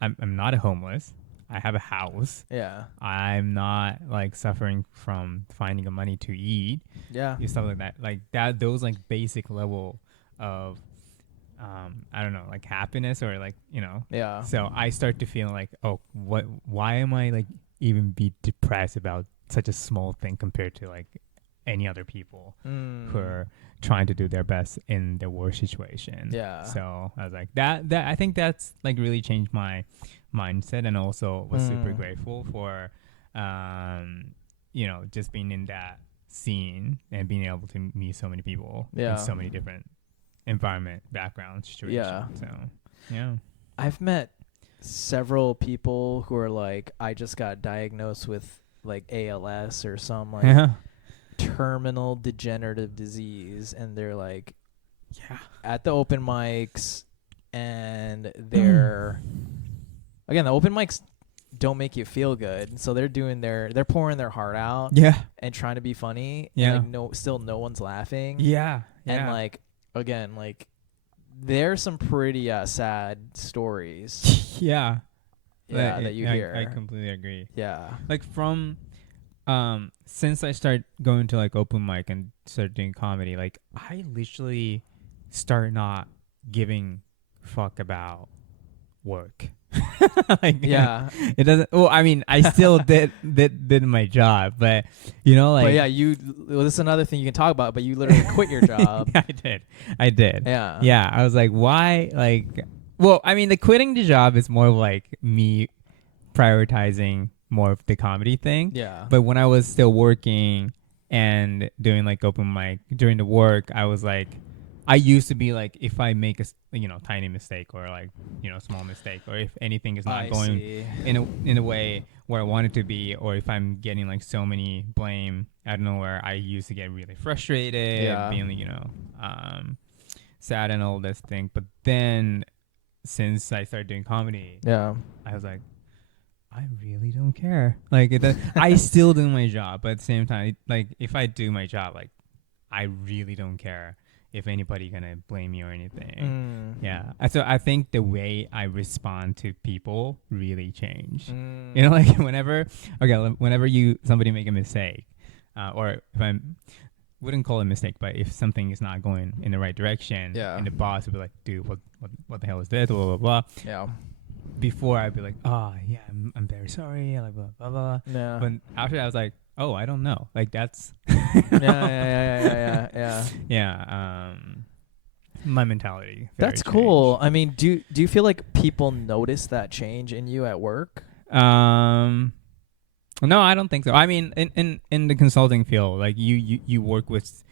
I'm not a homeless. I have a house. Yeah. I'm not like suffering from finding the money to eat. Yeah. Stuff like that. Like that, those like basic level of, I don't know, like happiness or like, Yeah. So I start to feel like, oh, why am I like even be depressed about such a small thing compared to like any other people who are trying to do their best in the worst situation. Yeah. So I was like that I think that's like really changed my mindset, and also was super grateful for just being in that scene and being able to meet so many people in so many different environment, background, situations. Yeah. So yeah. I've met several people who are like, I just got diagnosed with like ALS or some like terminal degenerative disease, and they're like at the open mics, and they're again, the open mics don't make you feel good, so they're pouring their heart out and trying to be funny, and like still no one's laughing, and like again, like there's some pretty sad stories that you hear. I completely agree. Yeah, like from since I started going to like open mic and started doing comedy, like I literally start not giving fuck about work. Like, it doesn't. Well, I mean, I still did my job, but like. But this is another thing you can talk about. But you literally quit your job. I did. Yeah. Yeah, I was like, why? Like, well, I mean, the quitting the job is more of like me prioritizing more of the comedy thing. Yeah. But when I was still working and doing like open mic during the work, I was like, I used to be like, if I make a tiny mistake or like small mistake, or if anything is not going in a way where I want it to be, or if I'm getting like so many blame out of nowhere, I used to get really frustrated, being sad and all this thing. But then since I started doing comedy, I was like, I really don't care. Like I still do my job, but at the same time, like if I do my job, like I really don't care if anybody gonna blame me or anything. Yeah. So I think the way I respond to people really changed. Like whenever somebody make a mistake, or if I wouldn't call it a mistake, but if something is not going in the right direction, and the boss would be like, dude, what the hell is this? Blah blah blah. Yeah. Before I'd be like, oh yeah, I'm very sorry, like blah blah blah. Yeah. But after that, I was like, oh, I don't know. Like that's yeah. My mentality. That's cool. I mean, do you feel like people notice that change in you at work? No, I don't think so. I mean, in the consulting field, like you work with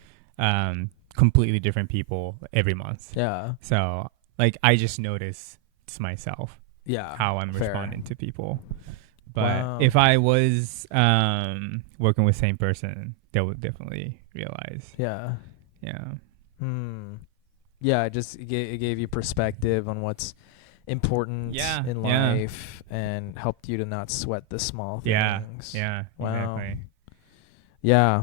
completely different people every month. Yeah. So like I just notice myself. Yeah. How I'm responding to people. But wow. if I was working with the same person, they would definitely realize. Yeah. Yeah. Yeah, it gave you perspective on what's important in life and helped you to not sweat the small things. Yeah. Wow. Exactly. Yeah.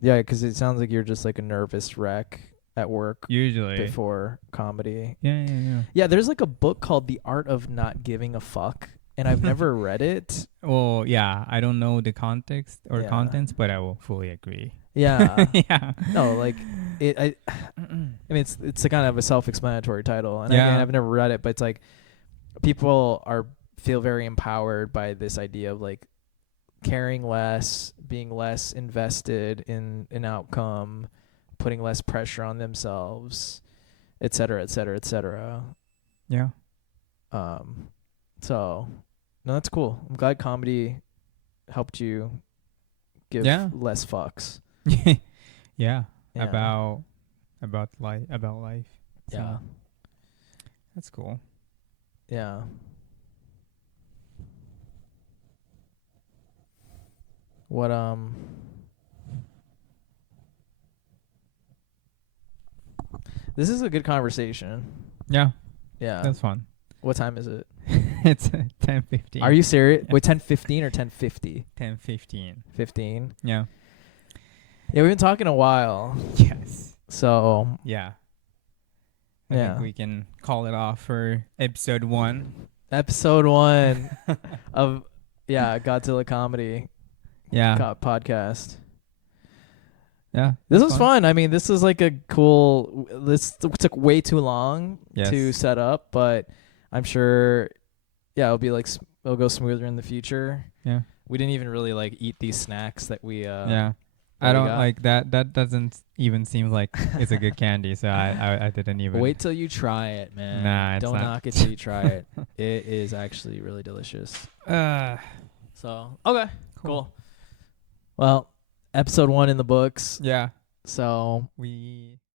Yeah, because it sounds like you're just like a nervous wreck at work usually before comedy. Yeah, there's like a book called The Art of Not Giving a Fuck, and I've never read it. Well, yeah, I don't know the context or contents, but I will fully agree. Yeah. Yeah. No, like I mean, it's a kind of a self-explanatory title, and again, I've never read it, but it's like people feel very empowered by this idea of like caring less, being less invested in an outcome, putting less pressure on themselves, et cetera, et cetera, et cetera. Yeah. So, no, that's cool. I'm glad comedy helped you give less fucks. Yeah. About life. So yeah. That's cool. Yeah. What This is a good conversation. Yeah. Yeah. That's fun. What time is it? It's 10:15. Are you serious? Wait, 10:15 or 10:50? 10:15. 15? Yeah. Yeah, we've been talking a while. Yes. So. Yeah. I think we can call it off for episode 1. Episode 1 of Godzilla comedy podcast. Yeah, this was fun. I mean, this is like a cool. This took way too long to set up, but I'm sure, it'll be like it'll go smoother in the future. Yeah, we didn't even really like eat these snacks that we. I don't like that. That doesn't even seem like it's a good candy. So I didn't even. Wait till you try it, man. Nah, it's don't not. knock it till you try it. It is actually really delicious. So okay, cool. Well, episode 1 in the books. Yeah. So we